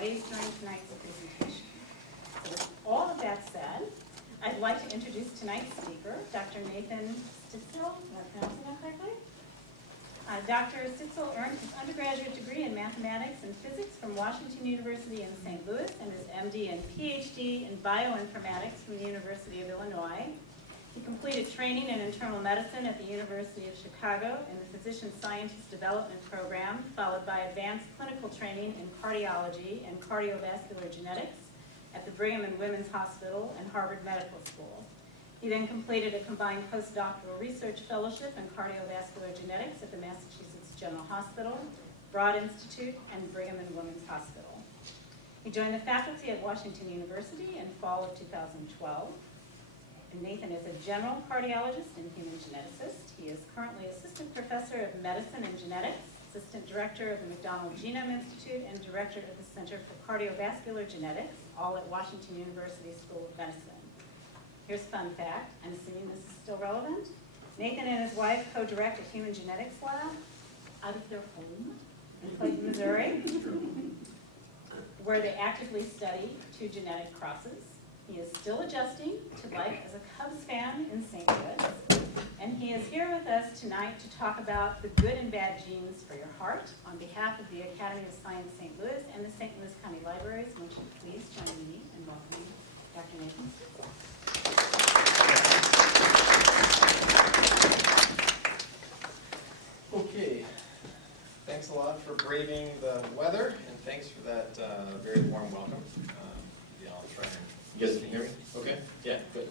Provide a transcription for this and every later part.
noise during tonight's presentation. So with all of that said, I'd like to introduce tonight's speaker, Dr. Nathan Stitziel. Am I pronouncing that correctly? Dr. Stitziel earned his undergraduate degree in mathematics and physics from Washington University in St. Louis and his MD and Ph.D. in bioinformatics from the University of Illinois. He completed training in internal medicine at the University of Chicago in the Physician Scientist Development Program, followed by advanced clinical training in cardiology and cardiovascular genetics at the Brigham and Women's Hospital and Harvard Medical School. He then completed a combined postdoctoral research fellowship in cardiovascular genetics at the Massachusetts General Hospital, Broad Institute, and Brigham and Women's Hospital. He joined the faculty at Washington University in fall of 2012. And Nathan is a general cardiologist and human geneticist. He is currently assistant professor of medicine and genetics, assistant director of the McDonald Genome Institute, and director of the Center for Cardiovascular Genetics, all at Washington University School of Medicine. Here's a fun fact. I'm assuming this is still relevant. Nathan and his wife co-direct a human genetics lab out of their home in Clayton, Missouri, where they actively study 2 genetic crosses. He is still adjusting to life as a Cubs fan in St. Louis, and he is here with us tonight to talk about the good and bad genes for your heart on behalf of the Academy of Science St. Louis and the St. Louis County Libraries. Won't you please join me in welcoming Dr. Nathan Stitziel. Okay, thanks a lot for braving the weather, and thanks for that very warm welcome. Yeah, I'll try and... You guys can hear me? Okay? Yeah, good.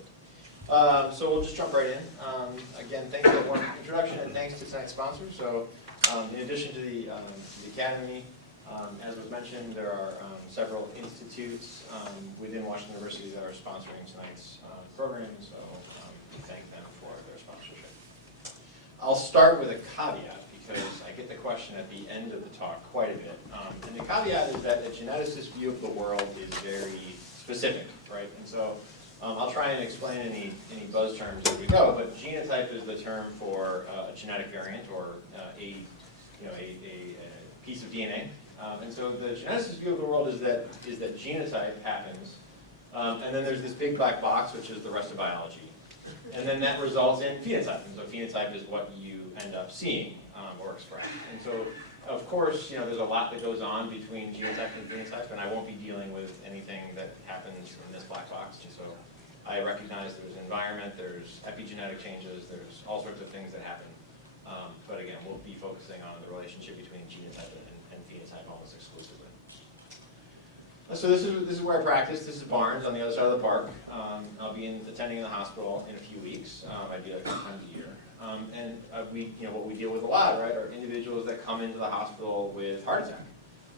So we'll just jump right in. Again, thanks for that warm introduction, and thanks to tonight's sponsor. So in addition to the Academy, as was mentioned, there are several institutes within Washington University that are sponsoring tonight's program, so we thank them for their sponsorship. I'll start with a caveat, because I get the question at the end of the talk quite a bit. And the caveat is that a geneticist's view of the world is very specific, right? And so I'll try and explain any buzz terms as we go, but genotype is the term for a genetic variant, or a piece of DNA. And so the geneticist's view of the world is that genotype happens, and then there's this big black box, which is the rest of biology. And then that results in phenotype. And so phenotype is what you end up seeing or expressing. And so, of course, there's a lot that goes on between genotype and phenotype, and I won't be dealing with anything that happens in this black box. And so I recognize there's environment, there's epigenetic changes, there's all sorts of things that happen. But again, we'll be focusing on the relationship between genotype and phenotype almost exclusively. So this is where I practice. This is Barnes on the other side of the park. I'll be attending in the hospital in a few weeks. I do that a couple times a year. What we deal with a lot, right, are individuals that come into the hospital with heart attack.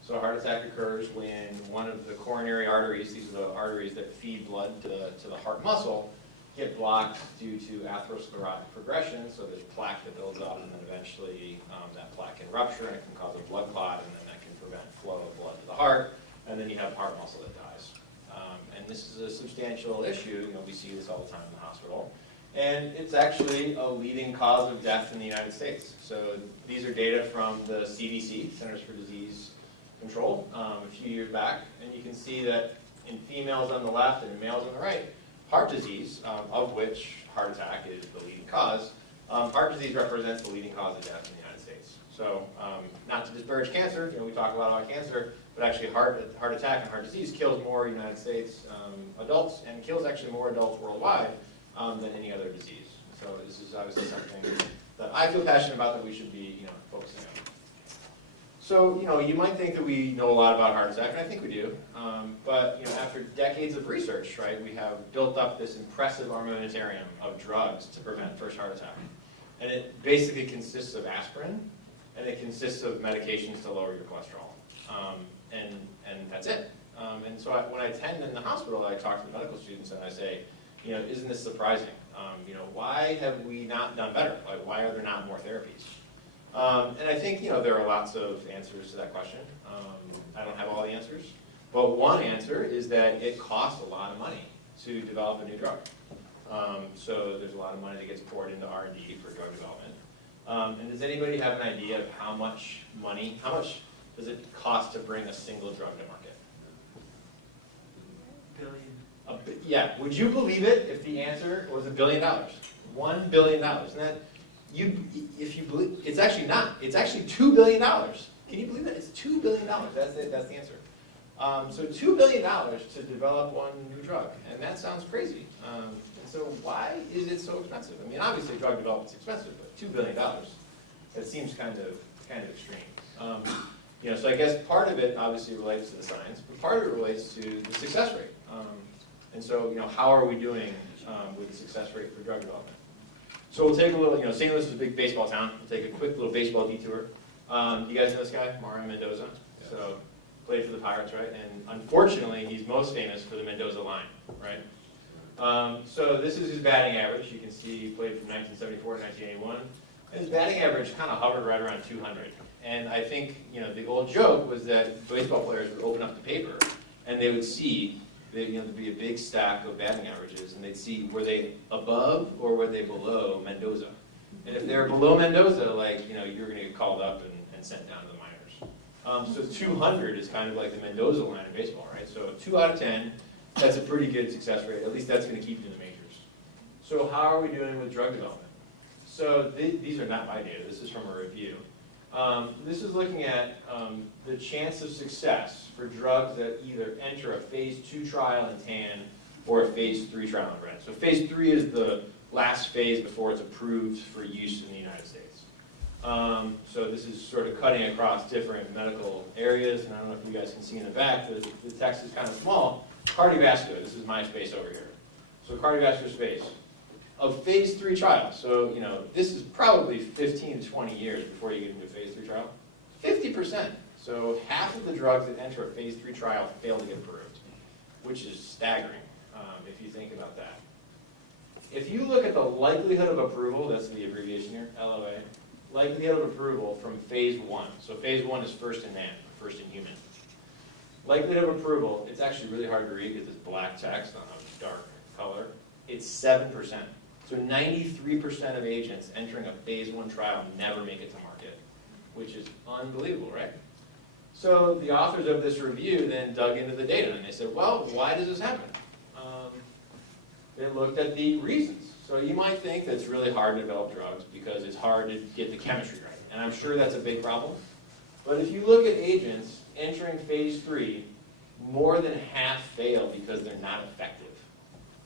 So a heart attack occurs when one of the coronary arteries, these are the arteries that feed blood to the heart muscle, get blocked due to atherosclerotic progression. So there's plaque that builds up, and then eventually that plaque can rupture, and it can cause a blood clot, and then that can prevent flow of blood to the heart. And then you have heart muscle that dies. And this is a substantial issue. We see this all the time in the hospital. And it's actually a leading cause of death in the United States. So these are data from the CDC, Centers for Disease Control, a few years back. And you can see that in females on the left and in males on the right, heart disease, of which heart attack is the leading cause, heart disease represents the leading cause of death in the United States. So not to disparage cancer, we talk a lot about cancer, but actually heart attack and heart disease kills more United States adults, and kills actually more adults worldwide than any other disease. So this is obviously something that I feel passionate about, that we should be focusing on. So you might think that we know a lot about heart attack, and I think we do. But after decades of research, right, we have built up this impressive armamentarium of drugs to prevent first heart attack. And it basically consists of aspirin, and it consists of medications to lower your cholesterol. And that's it. And so when I attend in the hospital, I talk to the medical students and I say, isn't this surprising? Why have we not done better? Like, why are there not more therapies? And I think, there are lots of answers to that question. I don't have all the answers. But one answer is that it costs a lot of money to develop a new drug. So there's a lot of money that gets poured into R&D for drug development. And does anybody have an idea of how much does it cost to bring a single drug to market? Yeah, would you believe it if the answer was $1 billion? $1 billion. And that, if you believe, it's actually not. It's actually $2 billion. Can you believe that? It's $2 billion. That's it. That's the answer. So $2 billion to develop one new drug, and that sounds crazy. And so why is it so expensive? I mean, obviously drug development's expensive, but $2 billion, that seems kind of extreme. You know, so I guess part of it obviously relates to the science, but part of it relates to the success rate. And so, you know, how are we doing with the success rate for drug development? So we'll take a little, you know, St. Louis is a big baseball town. We'll take a quick little baseball detour. You guys know this guy, Mario Mendoza? Yeah. So played for the Pirates, right? And unfortunately, he's most famous for the Mendoza line, right? So this is his batting average. You can see he played from 1974 to 1981. And his batting average kind of hovered right around 200. And I think, you know, the old joke was that baseball players would open up the paper and they would see, you know, there'd be a big stack of batting averages, and they'd see were they above or were they below Mendoza. And if they're below Mendoza, like, you know, you're going to get called up and sent down to the minors. So 200 is kind of like the Mendoza line in baseball, right? So 2 out of 10, that's a pretty good success rate. At least that's going to keep you in the majors. So how are we doing with drug development? So these are not my data. This is from a review. This is looking at the chance of success for drugs that either enter a phase 2 trial in tan or a phase 3 trial in red. So phase 3 is the last phase before it's approved for use in the United States. So this is sort of cutting across different medical areas, and I don't know if you guys can see in the back, the text is kind of small. Cardiovascular, this is my space over here. So cardiovascular space. Of phase 3 trials, so, you know, this is probably 15 to 20 years before you get into a phase 3 trial. 50%. So half of the drugs that enter a phase 3 trial fail to get approved, which is staggering if you think about that. If you look at the likelihood of approval, that's the abbreviation here, LOA, likelihood of approval from phase 1. So phase 1 is first in man, first in human. Likelihood of approval, it's actually really hard to read because it's black text on a dark color. It's 7%. So 93% of agents entering a phase 1 trial never make it to market, which is unbelievable, right? So the authors of this review then dug into the data and they said, well, why does this happen? They looked at the reasons. So you might think that it's really hard to develop drugs because it's hard to get the chemistry right. And I'm sure that's a big problem. But if you look at agents entering phase 3, more than half fail because they're not effective.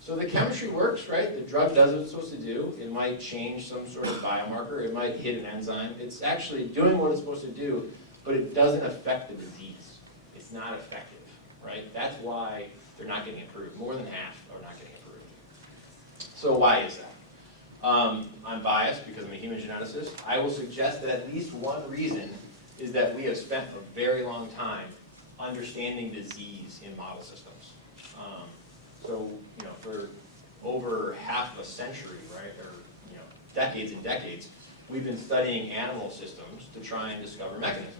So the chemistry works, right? The drug does what it's supposed to do. It might change some sort of biomarker. It might hit an enzyme. It's actually doing what it's supposed to do, but it doesn't affect the disease. It's not effective, right? That's why they're not getting approved. More than half are not getting approved. So why is that? I'm biased because I'm a human geneticist. I will suggest that at least one reason is that we have spent a very long time understanding disease in model systems. So, you know, for over half a century, right, or, you know, decades and decades, we've been studying animal systems to try and discover mechanisms.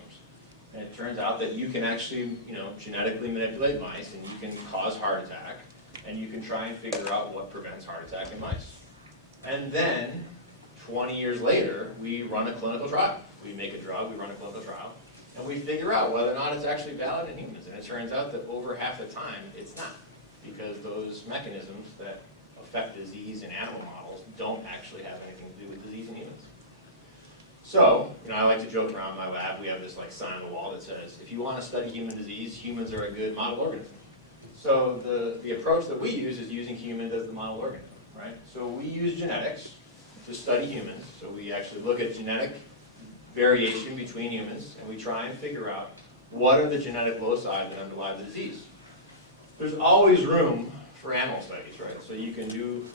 And it turns out that you can actually, you know, genetically manipulate mice, and you can cause heart attack, and you can try and figure out what prevents heart attack in mice. And then, 20 years later, we run a clinical trial. We make a drug, we run a clinical trial, and we figure out whether or not it's actually valid in humans. And it turns out that over half the time, it's not, because those mechanisms that affect disease in animal models don't actually have anything to do with disease in humans. So, you know, I like to joke around in my lab. We have this like sign on the wall that says, if you want to study human disease, humans are a good model organism. So the approach that we use is using humans as the model organism, right? So we use genetics to study humans. So we actually look at genetic variation between humans, and we try and figure out what are the genetic loci that underlie the disease. There's always room for animal studies, right? So you can do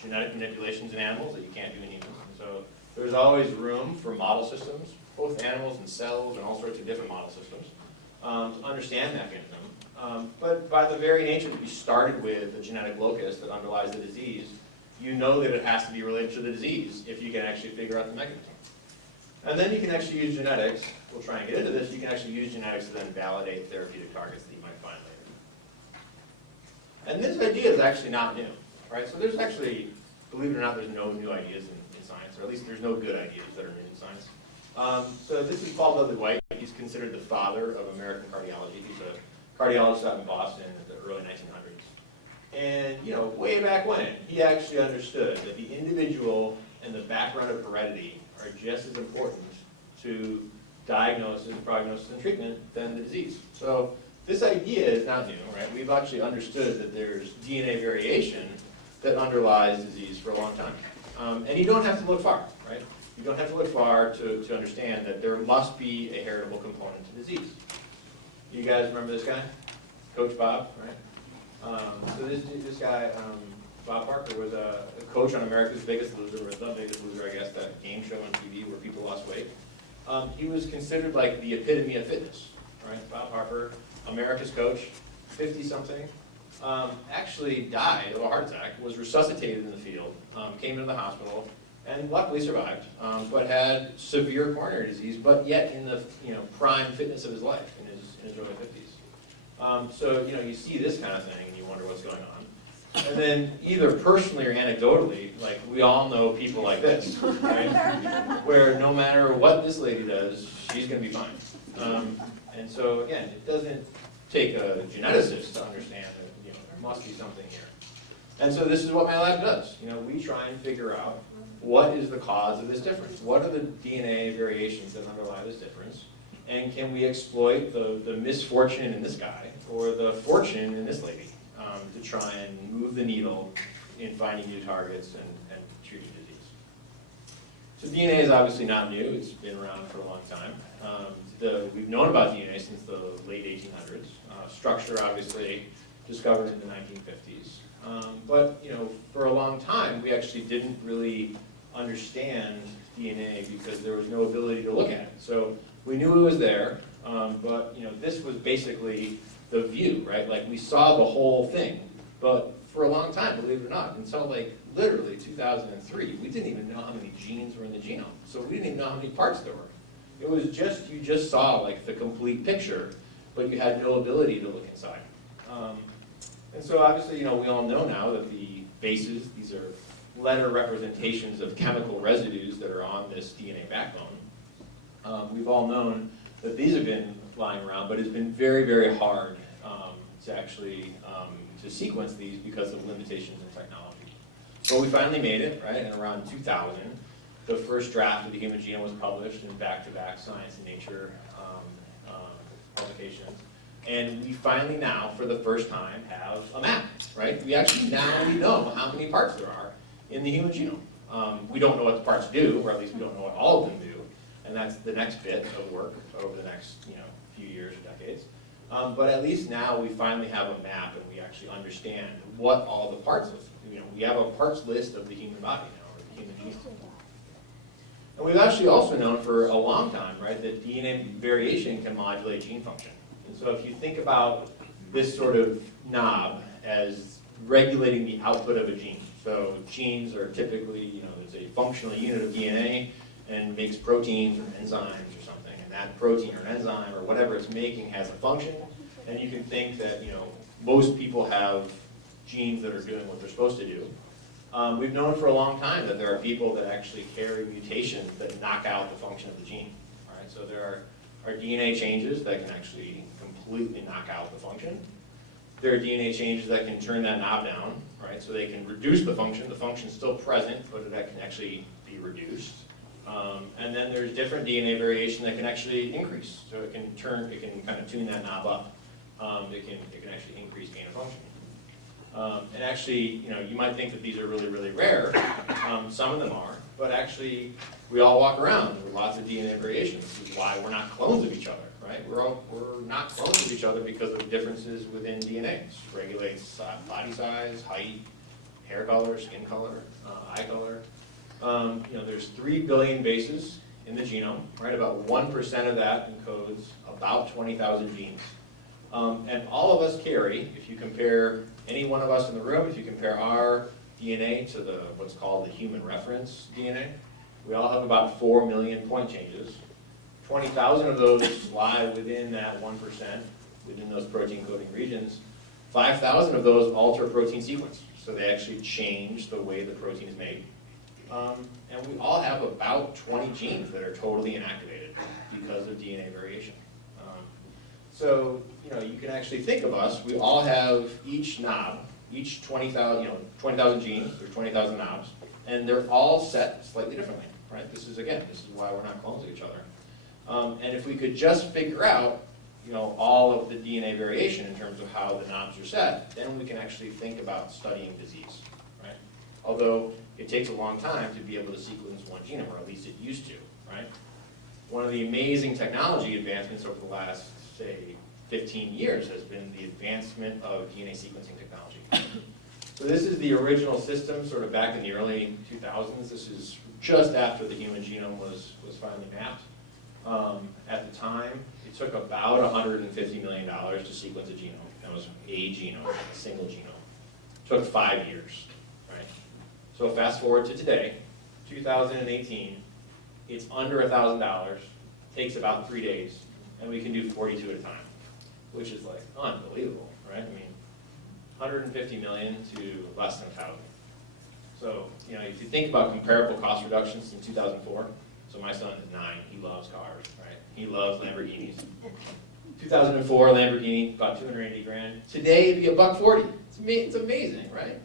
genetic manipulations in animals that you can't do in humans. And so there's always room for model systems, both animals and cells and all sorts of different model systems, to understand mechanism. But by the very nature that you started with a genetic locus that underlies the disease, you know that it has to be related to the disease if you can actually figure out the mechanism. And then you can actually use genetics. We'll try and get into this. You can actually use genetics to then validate therapeutic targets that you might find later. And this idea is actually not new, right? So there's actually, believe it or not, there's no new ideas in science, or at least there's no good ideas that are new in science. So this is Paul Dudley White. He's considered the father of American cardiology. He's a cardiologist out in Boston in the early 1900s. And way back when, he actually understood that the individual and the background of heredity are just as important to diagnosis, prognosis, and treatment than the disease. So this idea is not new, right? We've actually understood that there's DNA variation that underlies disease for a long time. And you don't have to look far, right? You don't have to look far to understand that there must be a heritable component to disease. You guys remember this guy? Coach Bob, right? So this guy, Bob Barker, was a coach on America's Biggest Loser, or The Biggest Loser, I guess, that game show on TV where people lost weight. He was considered like the epitome of fitness, right? Bob Barker, America's coach, 50-something, actually died of a heart attack, was resuscitated in the field, came into the hospital, and luckily survived, but had severe coronary disease, but yet in the prime fitness of his life, in his early 50s. So you see this kind of thing, and you wonder what's going on. And then either personally or anecdotally, like we all know people like this, right? Where no matter what this lady does, she's going to be fine. And so again, it doesn't take a geneticist to understand that there must be something here. And so this is what my lab does. We try and figure out what is the cause of this difference. What are the DNA variations that underlie this difference? And can we exploit the misfortune in this guy or the fortune in this lady to try and move the needle in finding new targets and treating disease? So DNA is obviously not new. It's been around for a long time. We've known about DNA since the late 1800s. Structure, obviously, discovered in the 1950s. But for a long time, we actually didn't really understand DNA because there was no ability to look at it. So we knew it was there, but this was basically the view, right? Like we saw the whole thing, but for a long time, believe it or not, until like literally 2003, we didn't even know how many genes were in the genome. So we didn't even know how many parts there were. It was just, you just saw like the complete picture, but you had no ability to look inside. And so obviously, we all know now that the bases, these are letter representations of chemical residues that are on this DNA backbone. We've all known that these have been flying around, but it's been very, very hard to actually to sequence these because of limitations in technology. So we finally made it, right? And around 2000, the first draft of the human genome was published in back-to-back Science and Nature publications. And we finally now, for the first time, have a map, right? We actually now know how many parts there are in the human genome. We don't know what the parts do, or at least we don't know what all of them do. And that's the next bit of work over the next few years or decades. But at least now we finally have a map and we actually understand what all the parts of, we have a parts list of the human body now, or the human genome. And we've actually also known for a long time, right, that DNA variation can modulate gene function. And so if you think about this sort of knob as regulating the output of a gene. So genes are typically, there's a functional unit of DNA and makes proteins or enzymes or something. And that protein or enzyme or whatever it's making has a function. And you can think that, most people have genes that are doing what they're supposed to do. We've known for a long time that there are people that actually carry mutations that knock out the function of the gene. Right? So there are DNA changes that can actually completely knock out the function. There are DNA changes that can turn that knob down, right? So they can reduce the function. The function's still present, but that can actually be reduced. And then there's different DNA variation that can actually increase. So it can kind of tune that knob up. It can actually increase gain of function. And actually, you might think that these are really, really rare. Some of them are, but actually, we all walk around with lots of DNA variation. This is why we're not clones of each other, right? We're not clones of each other because of differences within DNA. It regulates body size, height, hair color, skin color, eye color. There's 3 billion bases in the genome, right? About 1% of that encodes about 20,000 genes. And all of us carry, if you compare any one of us in the room, if you compare our DNA to what's called the human reference DNA, we all have about 4 million point changes. 20,000 of those lie within that 1%, within those protein coding regions. 5,000 of those alter protein sequence, so they actually change the way the protein is made. And we all have about 20 genes that are totally inactivated because of DNA variation. So, you can actually think of us, we all have each knob each 20,000 genes, there's 20,000 knobs, and they're all set slightly differently, right? This is why we're not clones of each other. And if we could just figure out, all of the DNA variation in terms of how the knobs are set, then we can actually think about studying disease, right? Although it takes a long time to be able to sequence one genome, or at least it used to, right? One of the amazing technology advancements over the last, say, 15 years has been the advancement of DNA sequencing technology. So this is the original system, sort of back in the early 2000s. This is just after the human genome was finally mapped. At the time, it took about $150 million to sequence a genome. That was a genome, a single genome. It took 5 years, right? So fast forward to today, 2018, it's under $1,000, takes about 3 days, and we can do 42 at a time, which is like unbelievable, right? I mean, 150 million to less than 1,000. So, if you think about comparable cost reductions in 2004, so my son is 9, he loves cars, right? He loves Lamborghinis. 2004, Lamborghini, about 280 grand. Today, it'd be $140. It's amazing, right?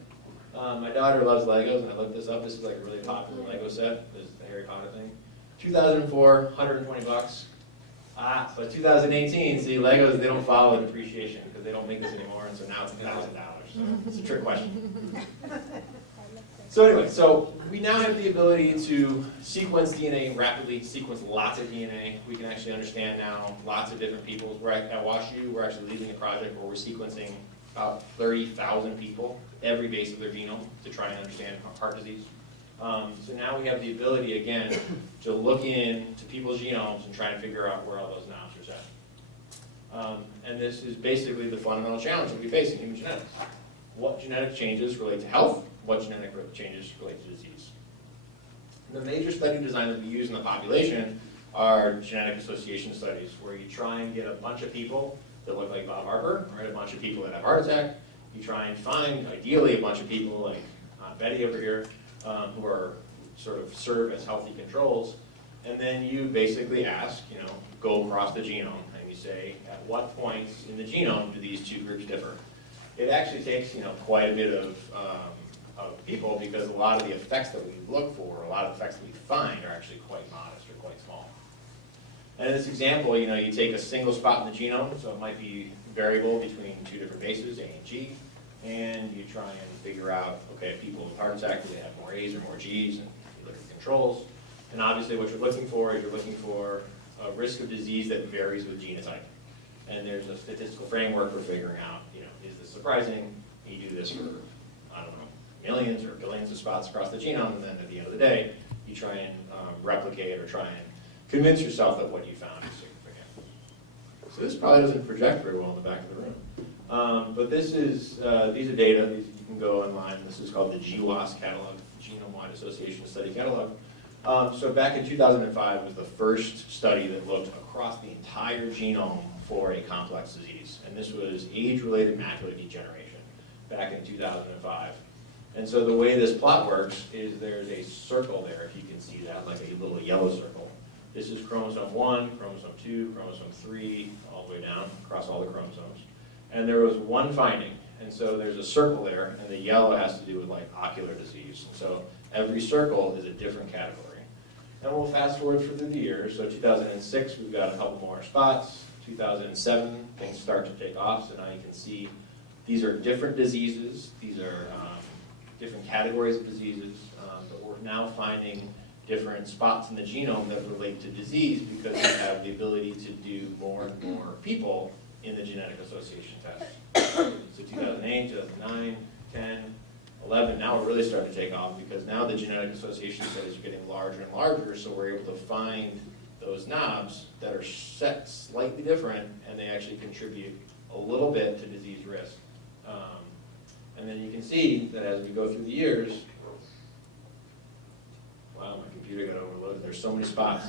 My daughter loves Legos, and I looked this up. This is like a really popular Lego set. This is the Harry Potter thing. 2004, 120 bucks. But 2018, see, Legos, they don't follow depreciation because they don't make this anymore, and so now it's $1,000. So it's a trick question. So anyway, we now have the ability to sequence DNA rapidly, sequence lots of DNA. We can actually understand now lots of different people. At WashU, we're actually leading a project where we're sequencing about 30,000 people, every base of their genome, to try and understand heart disease. So now we have the ability, again, to look into people's genomes and try and figure out where all those knobs are set. And this is basically the fundamental challenge that we face in human genetics. What genetic changes relate to health? What genetic changes relate to disease? The major study design that we use in the population are genetic association studies, where you try and get a bunch of people that look like Bob Harper, right? A bunch of people that have heart attack. You try and find, ideally, a bunch of people like Betty over here, who are sort of serve as healthy controls, and then you basically ask, go across the genome, and you say, at what points in the genome do these two groups differ? It actually takes, quite a bit of people, because a lot of the effects that we look for, a lot of the effects that we find are actually quite modest or quite small. And in this example, you take a single spot in the genome, so it might be variable between two different bases, A and G, and you try and figure out, okay, people with heart attack, do they have more A's or more G's, and you look at the controls. And obviously what you're looking for is you're looking for a risk of disease that varies with genotype. And there's a statistical framework for figuring out, is this surprising? You do this for, I don't know, millions or billions of spots across the genome, and then at the end of the day, you try and replicate or try and convince yourself that what you found is significant. So this probably doesn't project very well in the back of the room. But this is, these are data. You can go online. This is called the GWAS catalog, Genome-Wide Association Study Catalog. So back in 2005 was the first study that looked across the entire genome for a complex disease. And this was age-related macular degeneration back in 2005. And so the way this plot works is there's a circle there, if you can see that, like a little yellow circle. This is chromosome 1, chromosome 2, chromosome 3, all the way down across all the chromosomes. And there was one finding. And so there's a circle there, and the yellow has to do with like ocular disease. And so every circle is a different category. And we'll fast forward through the years. So 2006, we've got a couple more spots. 2007, things start to take off. So now you can see these are different diseases. These are different categories of diseases. But we're now finding different spots in the genome that relate to disease because we have the ability to do more and more people in the genetic association test. So 2008, 2009, 10, 11, now we're really starting to take off because now the genetic association studies are getting larger and larger, so we're able to find those knobs that are set slightly different, and they actually contribute a little bit to disease risk. And then you can see that as we go through the years, wow, my computer got overloaded. There's so many spots.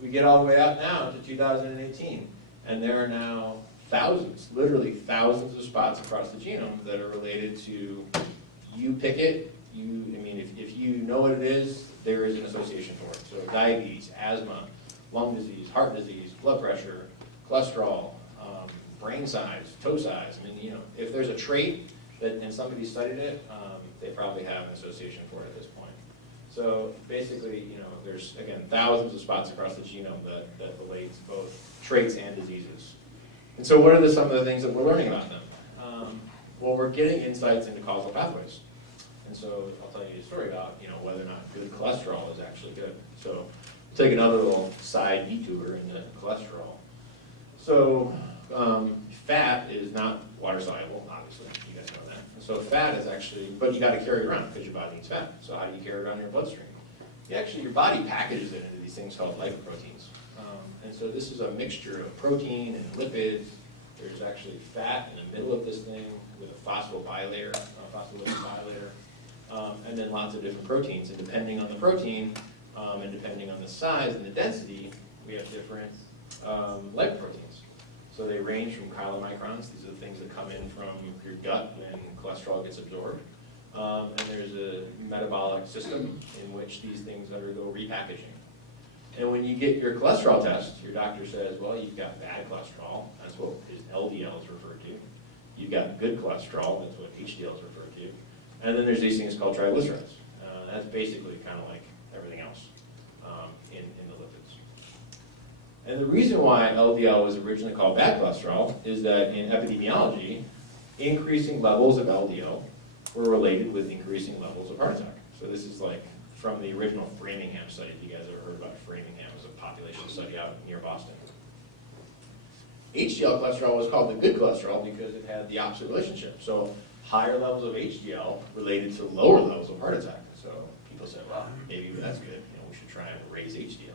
We get all the way up now to 2018, and there are now thousands, literally thousands of spots across the genome that are related to, you pick it, if you know what it is, there is an association for it. So diabetes, asthma, lung disease, heart disease, blood pressure, cholesterol, brain brain size, toe size. I mean, if there's a trait and somebody studied it, they probably have an association for it at this point. So basically, there's, again, thousands of spots across the genome that relates both traits and diseases. And so what are some of the things that we're learning about them? Well, we're getting insights into causal pathways. And so I'll tell you a story about whether or not good cholesterol is actually good. So take another little side detour into cholesterol. So fat is not water soluble, obviously. You guys know that. And so fat is actually, but you got to carry it around because your body needs fat. So how do you carry it around in your bloodstream? Your body packages it into these things called lipoproteins. And so this is a mixture of protein and lipids. There's actually fat in the middle of this thing with a phospholipid bilayer, and then lots of different proteins. And depending on the protein, and depending on the size and the density, we have different lipoproteins. So they range from chylomicrons. These are the things that come in from your gut when cholesterol gets absorbed. And there's a metabolic system in which these things undergo repackaging. And when you get your cholesterol test, your doctor says, well, you've got bad cholesterol. That's what LDL is referred to. You've got good cholesterol. That's what HDL is referred to. And then there's these things called triglycerides. That's basically kind of like everything else in the lipids. And the reason why LDL was originally called bad cholesterol is that in epidemiology, increasing levels of LDL were related with increasing levels of heart attack. So this is like from the original Framingham study. If you guys ever heard about Framingham, it was a population study out near Boston. HDL cholesterol was called the good cholesterol because it had the opposite relationship. So higher levels of HDL related to lower levels of heart attack. So people said, well, maybe that's good. We should try and raise HDL.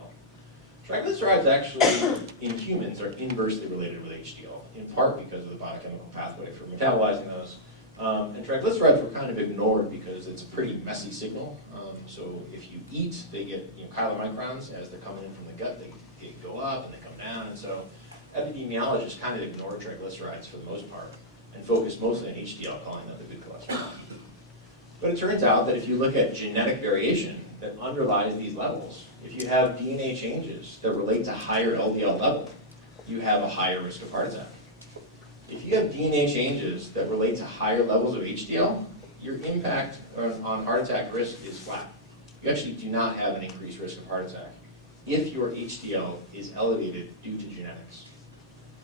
Triglycerides actually, in humans, are inversely related with HDL, in part because of the biochemical pathway for metabolizing those. And triglycerides were kind of ignored because it's a pretty messy signal. So if you eat, they get chylomicrons as they're coming in from the gut. They go up and they come down. And so epidemiologists kind of ignore triglycerides for the most part and focus mostly on HDL, calling that the good cholesterol. But it turns out that if you look at genetic variation that underlies these levels, if you have DNA changes that relate to higher LDL level, you have a higher risk of heart attack. If you have DNA changes that relate to higher levels of HDL, your impact on heart attack risk is flat. You actually do not have an increased risk of heart attack if your HDL is elevated due to genetics.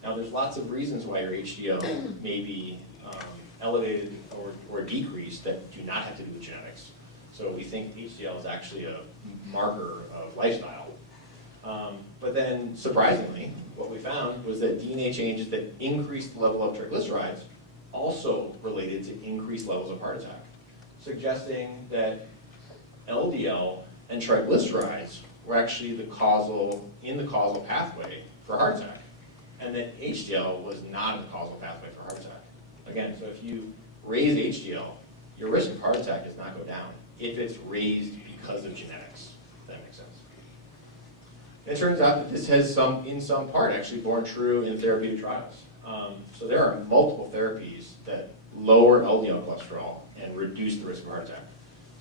Now, there's lots of reasons why your HDL may be elevated or decreased that do not have to do with genetics. So we think HDL is actually a marker of lifestyle. But then, surprisingly, what we found was that DNA changes that increased the level of triglycerides also related to increased levels of heart attack, suggesting that LDL and triglycerides were actually in the causal pathway for heart attack, and that HDL was not in the causal pathway for heart attack. Again, so if you raise HDL, your risk of heart attack does not go down if it's raised because of genetics. If that makes sense. And it turns out that this has in some part, actually borne true in therapeutic trials. So there are multiple therapies that lower LDL cholesterol and reduce the risk of heart attack.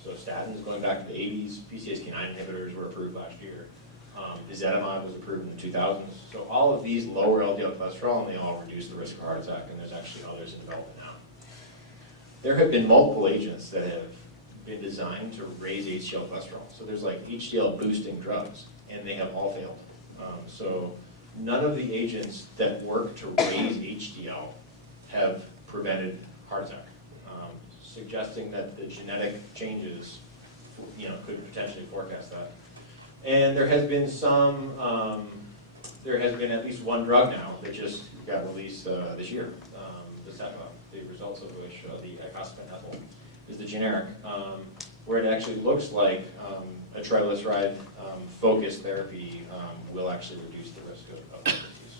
So statins, going back to the 80s, PCSK9 inhibitors were approved last year. Ezetimibe was approved in the 2000s. So all of these lower LDL cholesterol, and they all reduce the risk of heart attack, and there's actually others in development now. There have been multiple agents that have been designed to raise HDL cholesterol. So there's like HDL boosting drugs, and they have all failed. So none of the agents that work to raise HDL have prevented heart attack, suggesting that the genetic changes, could potentially forecast that. And there has been there has been at least one drug now that just got released this year, the Siteman, the results of which, the icosapent ethyl, is the generic, where it actually looks like a triglyceride-focused therapy will actually reduce the risk of disease.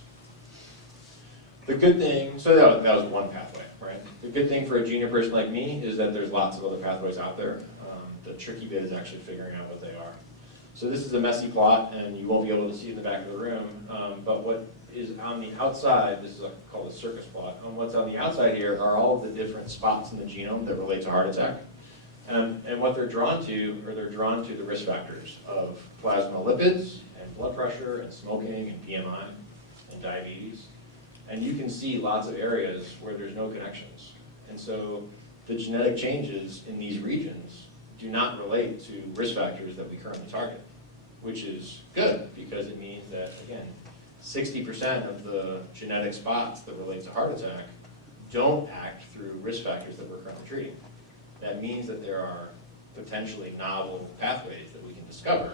The good thing, so that was one pathway, right? The good thing for a junior person like me is that there's lots of other pathways out there. The tricky bit is actually figuring out what they are. So this is a messy plot, and you won't be able to see in the back of the room, but what is on the outside, this is called a circus plot. And what's on the outside here are all of the different spots in the genome that relate to heart attack. And what they're drawn to the risk factors of plasma lipids, and blood pressure, and smoking, and BMI, and diabetes. And you can see lots of areas where there's no connections. And so the genetic changes in these regions do not relate to risk factors that we currently target, which is good because it means that, again, 60% of the genetic spots that relate to heart attack don't act through risk factors that we're currently treating. That means that there are potentially novel pathways that we can discover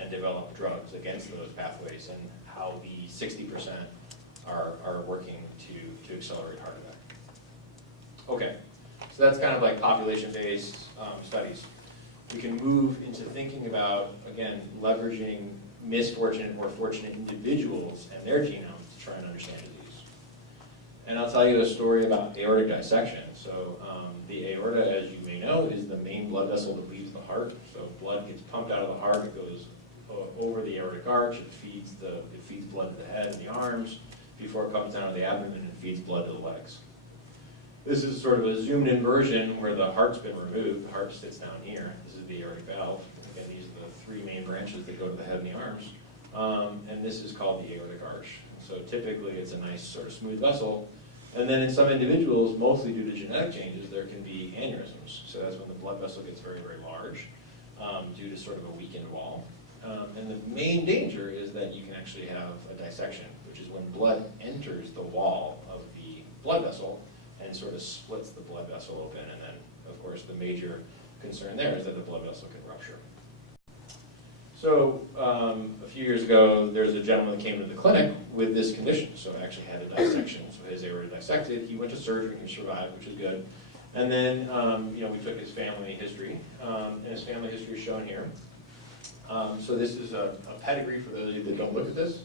and develop drugs against those pathways, and how the 60% are working to accelerate heart attack. Okay, so that's kind of like population-based studies. We can move into thinking about, again, leveraging misfortunate or fortunate individuals and their genomes to try and understand disease. And I'll tell you a story about aortic dissection. So the aorta, as you may know, is the main blood vessel that leaves the heart. So blood gets pumped out of the heart, it goes over the aortic arch, it feeds blood to the head and the arms before it comes down to the abdomen and feeds blood to the legs. This is sort of a zoomed in version where the heart's been removed. The heart sits down here. This is the aortic valve. Again, these are the three main branches that go to the head and the arms. And this is called the aortic arch. So typically it's a nice sort of smooth vessel. And then in some individuals, mostly due to genetic changes, there can be aneurysms. So that's when the blood vessel gets very, very large due to sort of a weakened wall. And the main danger is that you can actually have a dissection, which is when blood enters the wall of the blood vessel and sort of splits the blood vessel open. And then, of course, the major concern there is that the blood vessel can rupture. So a few years ago, there's a gentleman that came to the clinic with this condition. So actually had a dissection. So his aorta dissected. He went to surgery. He survived, which is good. And then we took his family history. And his family history is shown here. So this is a pedigree for those of you that don't look at this,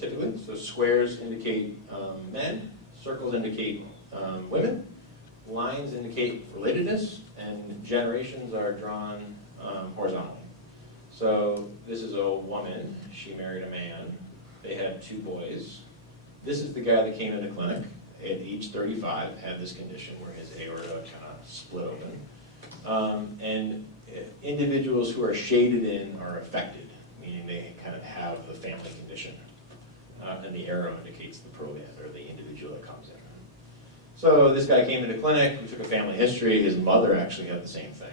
typically. So squares indicate men, circles indicate women, lines indicate relatedness, and generations are drawn horizontally. So this is a woman, she married a man, they had 2 boys. This is the guy that came into clinic at age 35, had this condition where his aorta kind of split open. And individuals who are shaded in are affected, meaning they kind of have the family condition. And the arrow indicates the proband, or the individual that comes in. So this guy came into clinic, we took a family history, his mother actually had the same thing.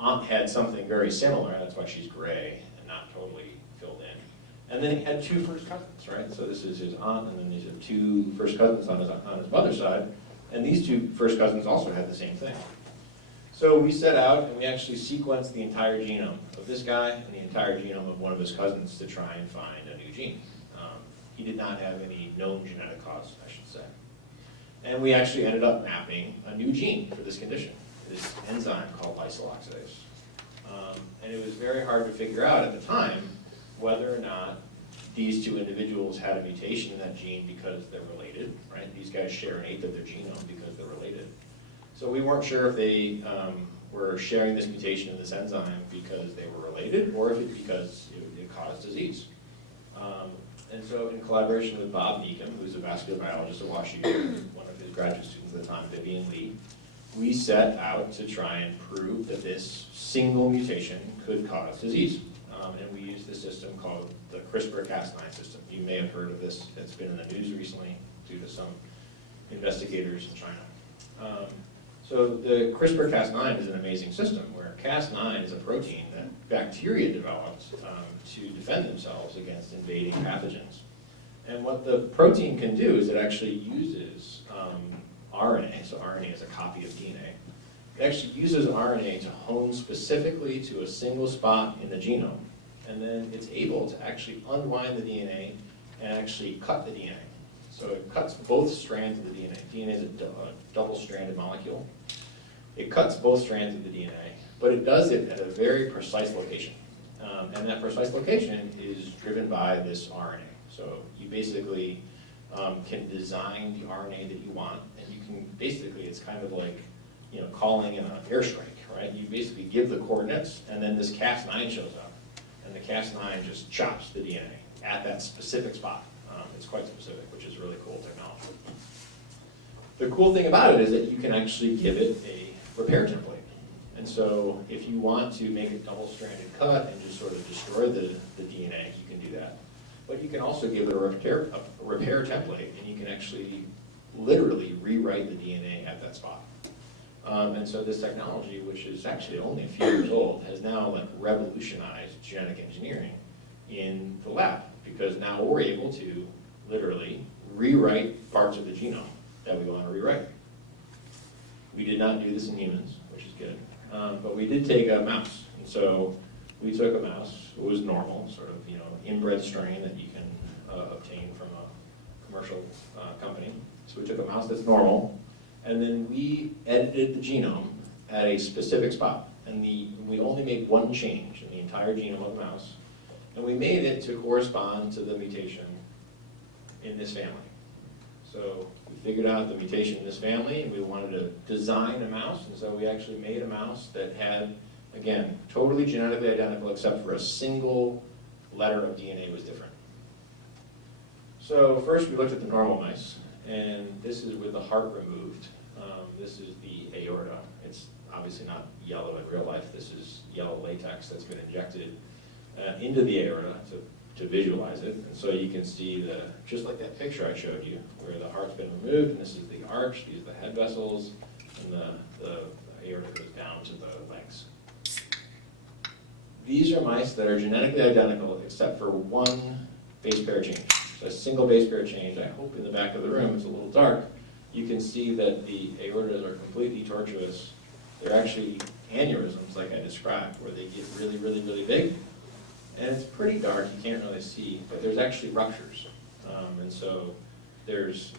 Aunt had something very similar, that's why she's gray and not totally filled in. And then he had 2 first cousins, right? So this is his aunt, and then these are 2 first cousins on his mother's side, and these 2 first cousins also had the same thing. So we set out and we actually sequenced the entire genome of this guy and the entire genome of one of his cousins to try and find a new gene. He did not have any known genetic cause, I should say. And we actually ended up mapping a new gene for this condition, this enzyme called lysoloxidase. And it was very hard to figure out at the time whether or not these 2 individuals had a mutation in that gene because they're related, right? These guys share an 1/8 of their genome because they're related. So we weren't sure if they were sharing this mutation in this enzyme because they were related, or if it's because it caused disease. And so in collaboration with Bob Neekum, who's a vascular biologist at Washington, one of his graduate students at the time, Vivian Lee, we set out to try and prove that this single mutation could cause disease. And we used this system called the CRISPR-Cas9 system. You may have heard of this. It's been in the news recently due to some investigators in China. So the CRISPR-Cas9 is an amazing system where Cas9 is a protein that bacteria developed to defend themselves against invading pathogens. And what the protein can do is it actually uses RNA, so RNA is a copy of DNA. It actually uses RNA to hone specifically to a single spot in the genome. And then it's able to actually unwind the DNA and actually cut the DNA. So it cuts both strands of the DNA. DNA is a double-stranded molecule. It cuts both strands of the DNA, but it does it at a very precise location. And that precise location is driven by this RNA. So you basically can design the RNA that you want, and you can basically, it's kind of like calling in an airstrike, right? You basically give the coordinates, and then this Cas9 shows up, and the Cas9 just chops the DNA at that specific spot. It's quite specific, which is really cool technology. The cool thing about it is that you can actually give it a repair template. And so if you want to make a double-stranded cut and just sort of destroy the DNA, you can do that. But you can also give it a repair template, and you can actually literally rewrite the DNA at that spot. And so this technology, which is actually only a few years old, has now like revolutionized genetic engineering in the lab, because now we're able to literally rewrite parts of the genome that we want to rewrite. We did not do this in humans, which is good, but we did take a mouse. And so we took a mouse, it was normal, sort of, inbred strain that you can obtain from a commercial company. So we took a mouse that's normal, and then we edited the genome at a specific spot. And we only made one change in the entire genome of the mouse, and we made it to correspond to the mutation in this family. So we figured out the mutation in this family, and we wanted to design a mouse, and so we actually made a mouse that had, again, totally genetically identical except for a single letter of DNA was different. So first we looked at the normal mice, and this is with the heart removed. This is the aorta. It's obviously not yellow in real life. This is yellow latex that's been injected into the aorta to visualize it. And so you can see just like that picture I showed you, where the heart's been removed, and this is the arch, these are the head vessels, and the aorta goes down to the legs. These are mice that are genetically identical except for one base pair change. So a single base pair change. I hope in the back of the room, it's a little dark, you can see that the aortas are completely tortuous. They're actually aneurysms, like I described, where they get really, really, really big. And it's pretty dark, you can't really see, but there's actually ruptures. And so there's,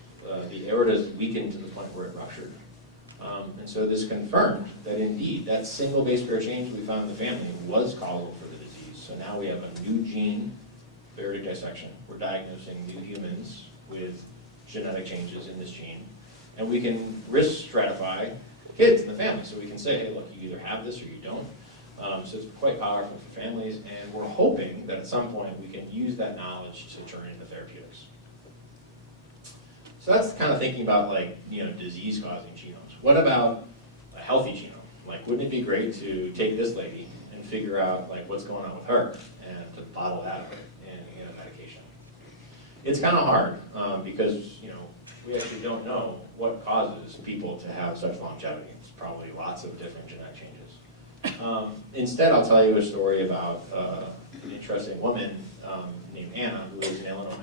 the aorta is weakened to the point where it ruptured. And so this confirmed that indeed, that single base pair change we found in the family was causal for the disease. So now we have a new gene, aortic dissection. We're diagnosing new humans with genetic changes in this gene. And we can risk stratify kids in the family. So we can say, hey, look, you either have this or you don't. So it's quite powerful for families, and we're hoping that at some point we can use that knowledge to turn into therapeutics. So that's kind of thinking about disease-causing genomes. What about a healthy genome? Like, wouldn't it be great to take this lady and figure out what's going on with her and to bottle that and get a medication? It's kind of hard because we actually don't know what causes people to have such longevity. It's probably lots of different genetic changes. Instead, I'll tell you a story about an interesting woman named Anna who lives in Illinois.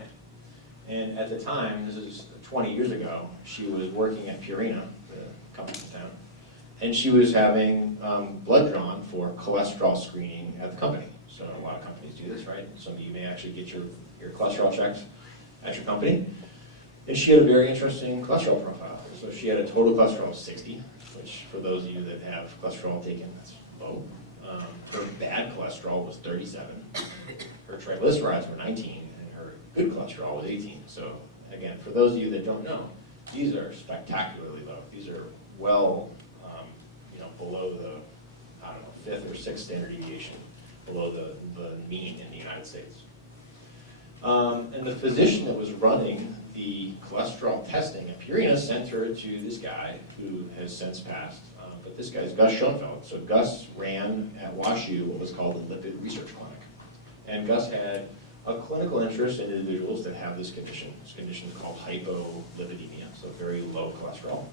And at the time, this is 20 years ago, she was working at Purina, the company in town, and she was having blood drawn for cholesterol screening at the company. So a lot of companies do this, right? Some of you may actually get your cholesterol checks at your company. And she had a very interesting cholesterol profile. So she had a total cholesterol of 60, which for those of you that have cholesterol taken, that's low. Her bad cholesterol was 37. Her triglycerides were 19, and her good cholesterol was 18. So again, for those of you that don't know, these are spectacularly low. These are well, below the, 5th or 6th standard deviation, below the mean in the United States. And the physician that was running the cholesterol testing at Purina sent her to this guy who has since passed, but this guy's Gus Schoenfeld. So Gus ran at WashU what was called the Lipid Research Clinic. And Gus had a clinical interest in individuals that have this condition. This condition is called hypolipidemia, so very low cholesterol.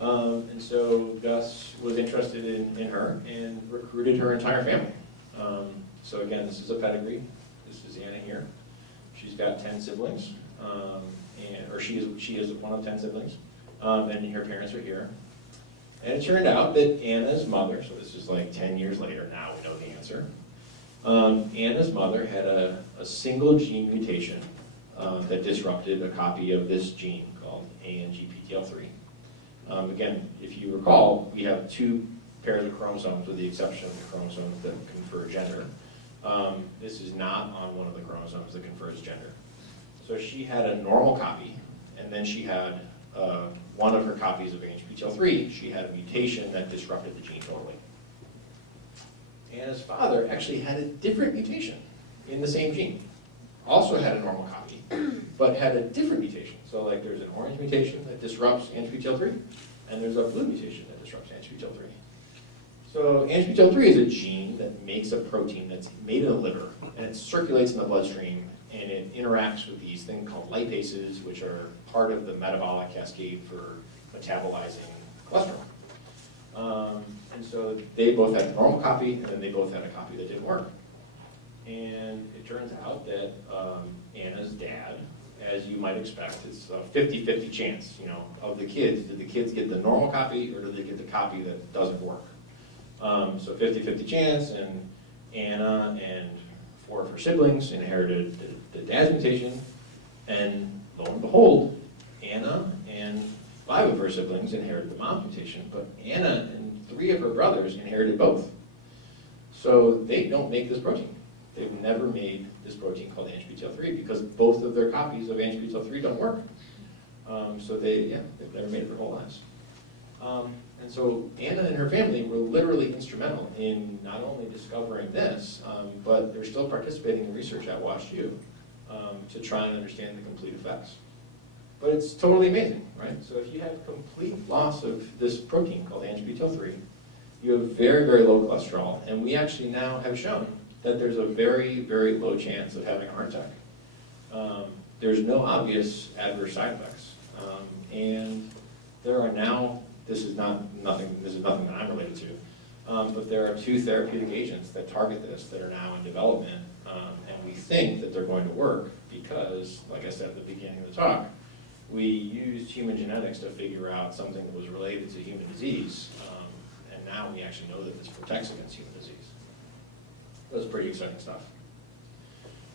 And so Gus was interested in her and recruited her entire family. So again, this is a pedigree. This is Anna here. She's got 10 siblings, or she is one of 10 siblings, and her parents are here. And it turned out that Anna's mother, so this is 10 years later, now we know the answer. Anna's mother had a single gene mutation that disrupted a copy of this gene called ANGPTL3. Again, if you recall, we have 2 pairs of chromosomes with the exception of the chromosomes that confer gender. This is not on one of the chromosomes that confers gender. So she had a normal copy, and then she had one of her copies of ANGPTL3. She had a mutation that disrupted the gene totally. Anna's father actually had a different mutation in the same gene. Also had a normal copy, but had a different mutation. So there's an orange mutation that disrupts ANGPTL3, and there's a blue mutation that disrupts ANGPTL3. So ANGPTL3 is a gene that makes a protein that's made in the liver, and it circulates in the bloodstream and it interacts with these things called lipases, which are part of the metabolic cascade for metabolizing cholesterol. And so they both had the normal copy, and then they both had a copy that didn't work. And it turns out that Anna's dad, as you might expect, it's a 50-50 chance, you know, of the kids. Did the kids get the normal copy, or did they get the copy that doesn't work? So 50-50 chance, and Anna and 4 of her siblings inherited the dad's mutation, and lo and behold, Anna and 5 of her siblings inherited the mom's mutation, but Anna and 3 of her brothers inherited both. So they don't make this protein. They've never made this protein called ANGPTL3 because both of their copies of ANGPTL3 don't work. So they've never made it their whole lives. And so Anna and her family were literally instrumental in not only discovering this, but they're still participating in research at WashU to try and understand the complete effects. But it's totally amazing, right? So if you have complete loss of this protein called ANGPTL3, you have very, very low cholesterol, and we actually now have shown that there's a very, very low chance of having a heart attack. There's no obvious adverse side effects. And there are now, this is nothing that I'm related to, but there are 2 therapeutic agents that target this that are now in development, and we think that they're going to work because, like I said at the beginning of the talk, we used human genetics to figure out something that was related to human disease, and now we actually know that this protects against human disease. That's pretty exciting stuff.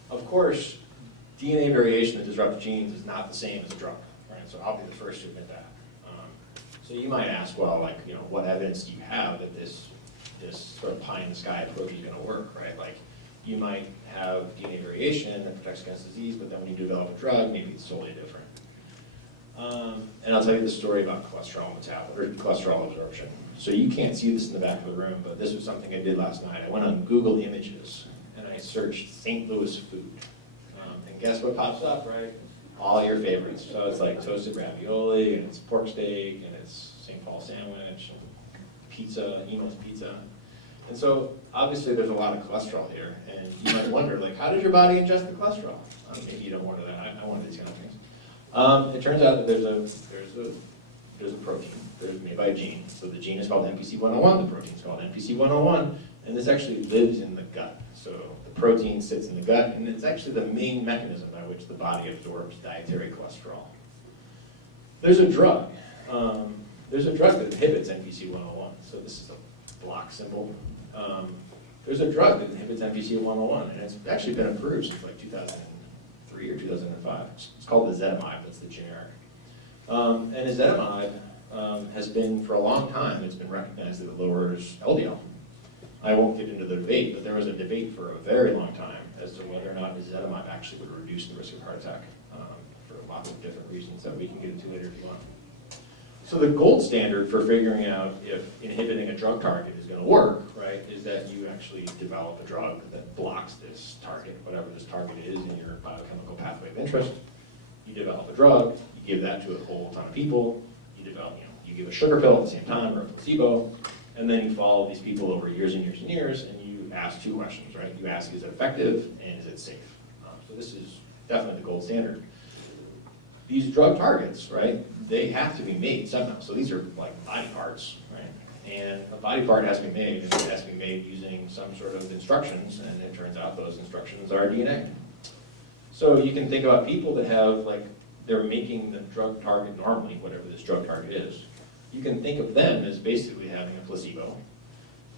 Of course, DNA variation that disrupts genes is not the same as a drug, right? So I'll be the first to admit that. So you might ask, well, like, you know, what evidence do you have that this sort of pie in the sky approach is going to work, right? Like, you might have DNA variation that protects against disease, but then when you develop a drug, maybe it's totally different. And I'll tell you the story about cholesterol cholesterol absorption. So you can't see this in the back of the room, but this was something I did last night. I went on Google Images, and I searched St. Louis food. And guess what pops up, right? All your favorites. So it's like toasted ravioli, and it's pork steak, and it's St. Paul sandwich, and pizza, Imo's pizza. And so obviously there's a lot of cholesterol here, and you might wonder, like, how does your body ingest the cholesterol? Maybe you don't wonder that. I wonder these kind of things. It turns out that there's a protein. There's made by a gene. So the gene is called NPC101. The protein is called NPC101, and this actually lives in the gut. So the protein sits in the gut, and it's actually the main mechanism by which the body absorbs dietary cholesterol. There's a drug. There's a drug that inhibits NPC101. So this is a block symbol. There's a drug that inhibits NPC101, and it's actually been approved since like 2003 or 2005. It's called ezetimibe. That's the generic. And ezetimibe has been, for a long time, it's been recognized that it lowers LDL. I won't get into the debate, but there was a debate for a very long time as to whether or not ezetimibe actually would reduce the risk of heart attack for lots of different reasons that we can get into later if you want. So the gold standard for figuring out if inhibiting a drug target is going to work, right, is that you actually develop a drug that blocks this target, whatever this target is in your biochemical pathway of interest. You develop a drug, you give that to a whole ton of people, you give a sugar pill at the same time or a placebo, and then you follow these people over years and years and years, and you ask 2 questions, right? You ask, is it effective, and is it safe? So this is definitely the gold standard. These drug targets, right, they have to be made somehow. So these are like body parts, right? And a body part has to be made, and it has to be made using some sort of instructions, and it turns out those instructions are DNA. So you can think about people that have, like, they're making the drug target normally, whatever this drug target is. You can think of them as basically having a placebo.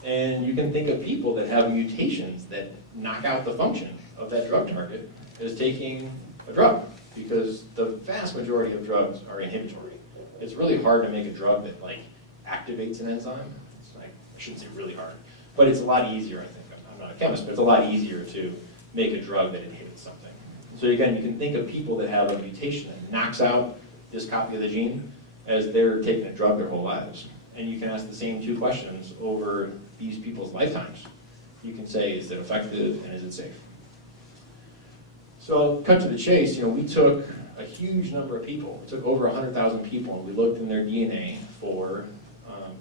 And you can think of people that have mutations that knock out the function of that drug target as taking a drug, because the vast majority of drugs are inhibitory. It's really hard to make a drug that, like, activates an enzyme. It's like, I shouldn't say really hard, but it's a lot easier, I think. I'm not a chemist, but it's a lot easier to make a drug that inhibits something. So again, you can think of people that have a mutation that knocks out this copy of the gene as they're taking a drug their whole lives. And you can ask the same 2 questions over these people's lifetimes. You can say, is it effective and is it safe? So cut to the chase, we took a huge number of people. We took over 100,000 people, and we looked in their DNA for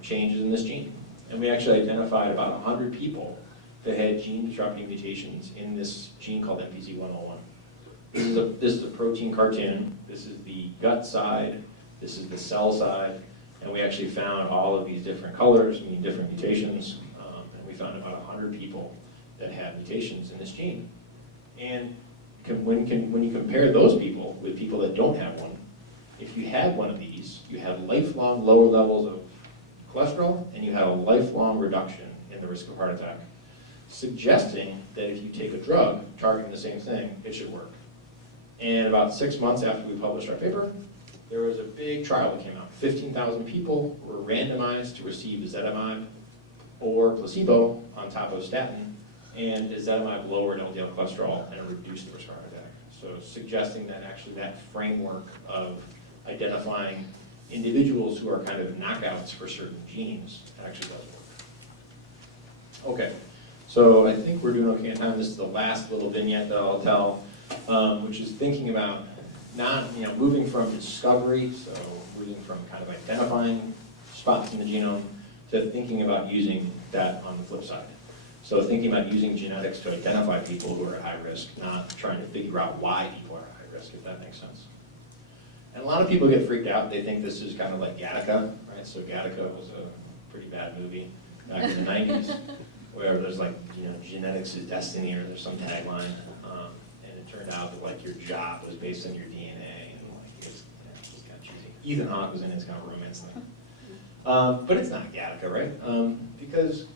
changes in this gene. And we actually identified about 100 people that had gene-disrupting mutations in this gene called NPC101. This is a protein cartoon. This is the gut side. This is the cell side. And we actually found all of these different colors, meaning different mutations. And we found about 100 people that had mutations in this gene. And when you compare those people with people that don't have one, if you had one of these, you have lifelong lower levels of cholesterol, and you have a lifelong reduction in the risk of heart attack, suggesting that if you take a drug targeting the same thing, it should work. And about 6 months after we published our paper, there was a big trial that came out. 15,000 people were randomized to receive ezetimibe or placebo on top of statin, and ezetimibe lowered LDL cholesterol and reduced the risk of heart attack. So suggesting that actually that framework of identifying individuals who are kind of knockouts for certain genes actually does work. Okay, so I think we're doing okay on time. This is the last little vignette that I'll tell, which is thinking about moving from discovery, so moving from kind of identifying spots in the genome, to thinking about using that on the flip side. So thinking about using genetics to identify people who are at high risk, not trying to figure out why people are at high risk, if that makes sense. And a lot of people get freaked out. They think this is kind of like Gattaca, right? So Gattaca was a pretty bad movie back in the 90s, where there's like, genetics is destiny, or there's some tagline. And it turned out that like your job was based on your DNA, and like it was kind of cheesy. Ethan Hawke was in his kind of romance thing. But it's not Gattaca, right? Because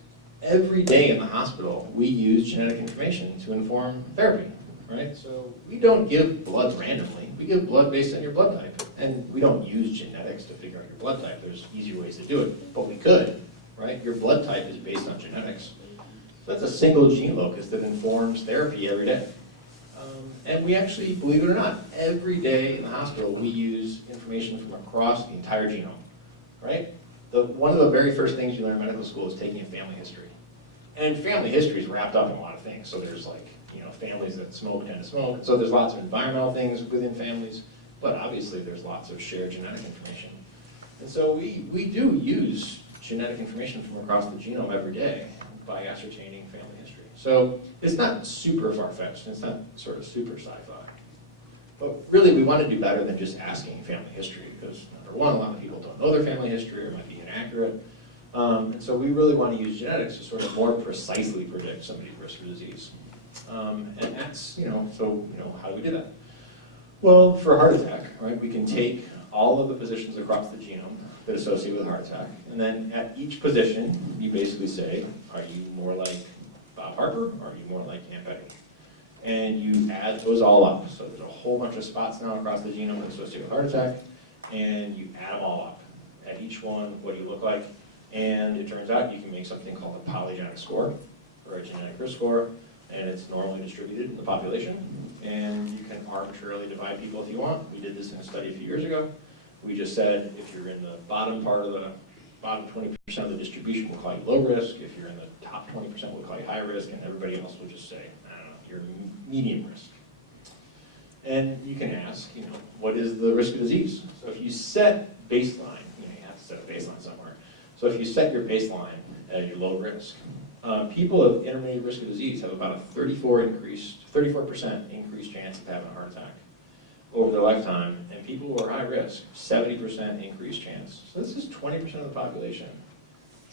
every day in the hospital, we use genetic information to inform therapy, right? So we don't give blood randomly. We give blood based on your blood type. And we don't use genetics to figure out your blood type. There's easier ways to do it, but we could, right? Your blood type is based on genetics. So that's a single gene locus that informs therapy every day. And we actually, believe it or not, every day in the hospital, we use information from across the entire genome, right? One of the very first things you learn in medical school is taking a family history. And family history is wrapped up in a lot of things. So there's like, families that smoke tend to smoke. So there's lots of environmental things within families, but obviously there's lots of shared genetic information. And so we do use genetic information from across the genome every day by ascertaining family history. So it's not super far-fetched. It's not sort of super sci-fi. But really we want to do better than just asking family history, because number one, a lot of people don't know their family history or might be inaccurate. And so we really want to use genetics to sort of more precisely predict somebody's risk for disease. And that's, how do we do that? Well, for a heart attack, right, we can take all of the positions across the genome that associate with a heart attack, and then at each position, you basically say, are you more like Bob Harper, or are you more like Aunt Betty? And you add those all up. So there's a whole bunch of spots now across the genome that associate with heart attack, and you add them all up. At each one, what do you look like? And it turns out you can make something called a polygenic score, or a genetic risk score, and it's normally distributed in the population. And you can arbitrarily divide people if you want. We did this in a study a few years ago. We just said if you're in the bottom part of the bottom 20% of the distribution, we'll call you low risk. If you're in the top 20%, we'll call you high risk, and everybody else will just say, I don't know, you're medium risk. And you can ask, what is the risk of disease? So if you set baseline, you have to set a baseline somewhere. So if you set your baseline at your low risk, people of intermediate risk of disease have about a 34% increased chance of having a heart attack over their lifetime, and people who are high risk, 70% increased chance. So this is 20% of the population,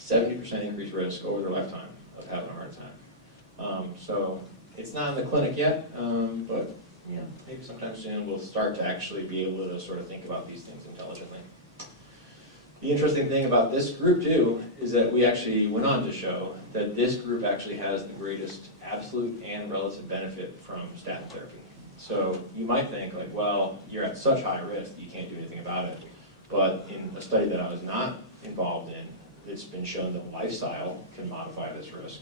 70% increased risk over their lifetime of having a heart attack. So it's not in the clinic yet, but maybe sometime soon we'll start to actually be able to sort of think about these things intelligently. The interesting thing about this group too is that we actually went on to show that this group actually has the greatest absolute and relative benefit from statin therapy. So you might think like, well, you're at such high risk, you can't do anything about it. But in a study that I was not involved in, it's been shown that lifestyle can modify this risk.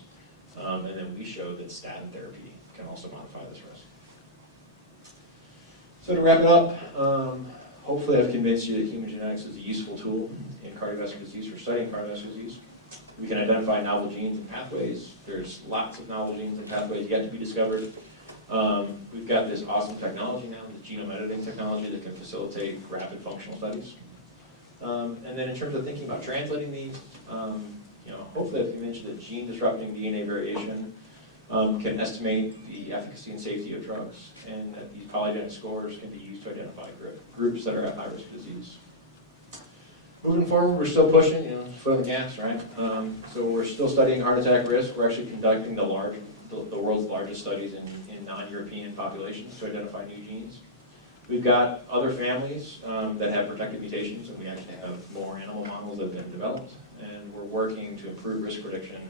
And then we showed that statin therapy can also modify this risk. So to wrap it up, hopefully I've convinced you that human genetics is a useful tool in cardiovascular disease for studying cardiovascular disease. We can identify novel genes and pathways. There's lots of novel genes and pathways yet to be discovered. We've got this awesome technology now, the genome editing technology that can facilitate rapid functional studies. And then in terms of thinking about translating these, hopefully I've convinced you that gene disrupting DNA variation can estimate the efficacy and safety of drugs, and that these polygenic scores can be used to identify groups that are at high risk of disease. Moving forward, we're still pushing, foot on the gas, right? So we're still studying heart attack risk. We're actually conducting the world's largest studies in non-European populations to identify new genes. We've got other families that have protective mutations, and we actually have more animal models that have been developed, and we're working to improve risk prediction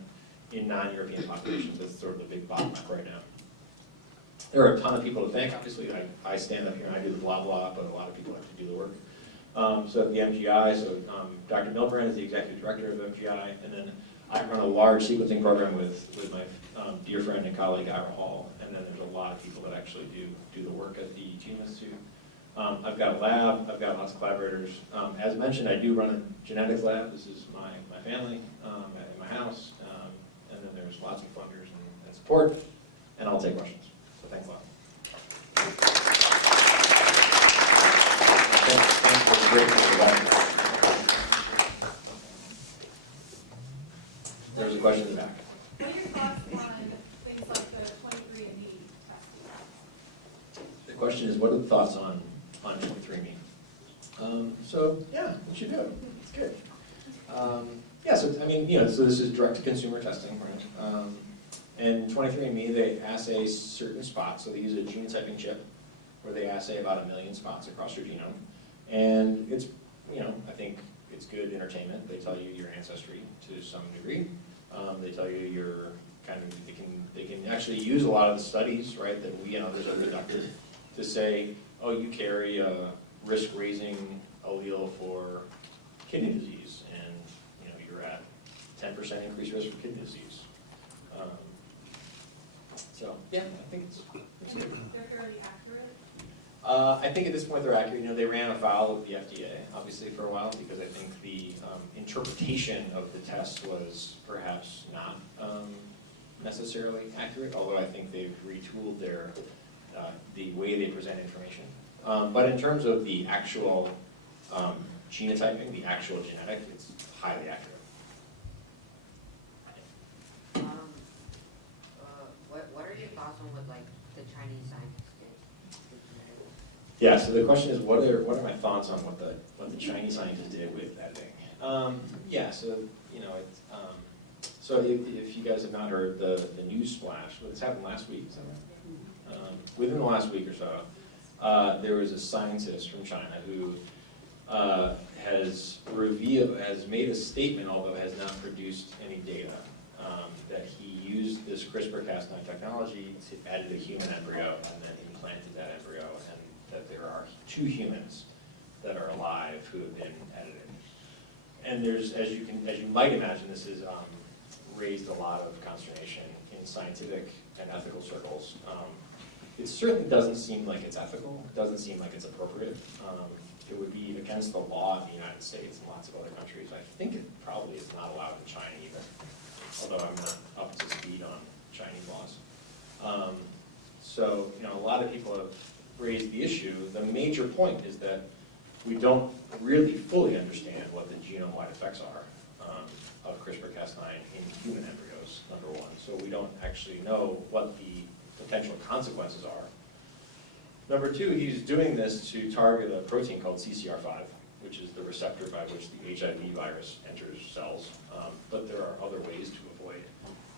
in non-European populations. That's sort of the big bottleneck right now. There are a ton of people to thank. Obviously, I stand up here and I do the blah blah, but a lot of people have to do the work. So at the MGI, Dr. Milbrand is the executive director of MGI, and then I run a large sequencing program with my dear friend and colleague Ira Hall, and then there's a lot of people that actually do the work at the Genome Institute. I've got a lab, I've got lots of collaborators. As mentioned, I do run a genetics lab. This is my family in my house, and then there's lots of funders and support, and I'll take questions. So thanks a lot. Thanks for the great introduction. There's a question in the back. What are your thoughts on things like the 23andMe testing? The question is, what are the thoughts on 23andMe? So yeah, you should do it. It's good. Yeah, so I mean, so this is direct-to-consumer testing, right? And 23andMe, they assay certain spots. So they use a genotyping chip where they assay about 1 million spots across your genome. And it's, I think it's good entertainment. They tell you your ancestry to some degree. They tell you your they can actually use a lot of the studies, right, that we and others have conducted to say, oh, you carry a risk-raising allele for kidney disease, and you're at 10% increased risk for kidney disease. So yeah, I think it's good. They're fairly accurate? I think at this point they're accurate. They ran afoul of the FDA, obviously, for a while, because I think the interpretation of the test was perhaps not necessarily accurate, although I think they've retooled the way they present information. But in terms of the actual genotyping, the actual genetic, it's highly accurate. What are your thoughts on what the Chinese scientists did? Yeah, so the question is, what are my thoughts on what the Chinese scientists did with editing? Yeah, so so if you guys have not heard the news splash, this happened last week, is that right? Within the last week or so, there was a scientist from China who has made a statement, although has not produced any data, that he used this CRISPR-Cas9 technology to edit a human embryo and then implanted that embryo, and that there are 2 humans that are alive who have been edited. And there's, as you might imagine, this has raised a lot of consternation in scientific and ethical circles. It certainly doesn't seem like it's ethical. It doesn't seem like it's appropriate. It would be against the law in the United States and lots of other countries. I think it probably is not allowed in China either, although I'm not up to speed on Chinese laws. So, a lot of people have raised the issue. The major point is that we don't really fully understand what the genome-wide effects are of CRISPR-Cas9 in human embryos, number one. So we don't actually know what the potential consequences are. Number two, he's doing this to target a protein called CCR5, which is the receptor by which the HIV virus enters cells. But there are other ways to avoid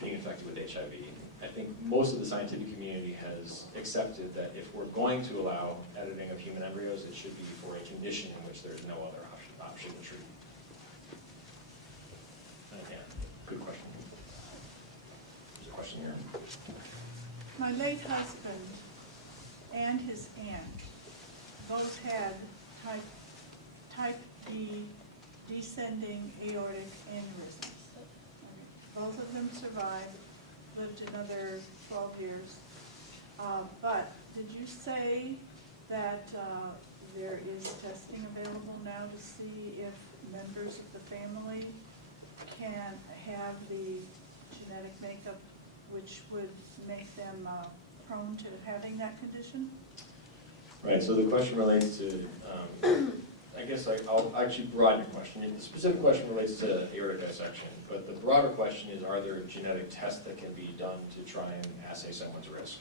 being infected with HIV. I think most of the scientific community has accepted that if we're going to allow editing of human embryos, it should be for a condition in which there's no other option to treat. Yeah, good question. There's a question here. My late husband and his aunt both had type D descending aortic aneurysms. Both of them survived, lived another 12 years. But did you say that there is testing available now to see if members of the family can have the genetic makeup which would make them prone to having that condition? Right, so the question relates to I guess I'll actually broaden your question. The specific question relates to aortic dissection, but the broader question is, are there genetic tests that can be done to try and assay someone's risk?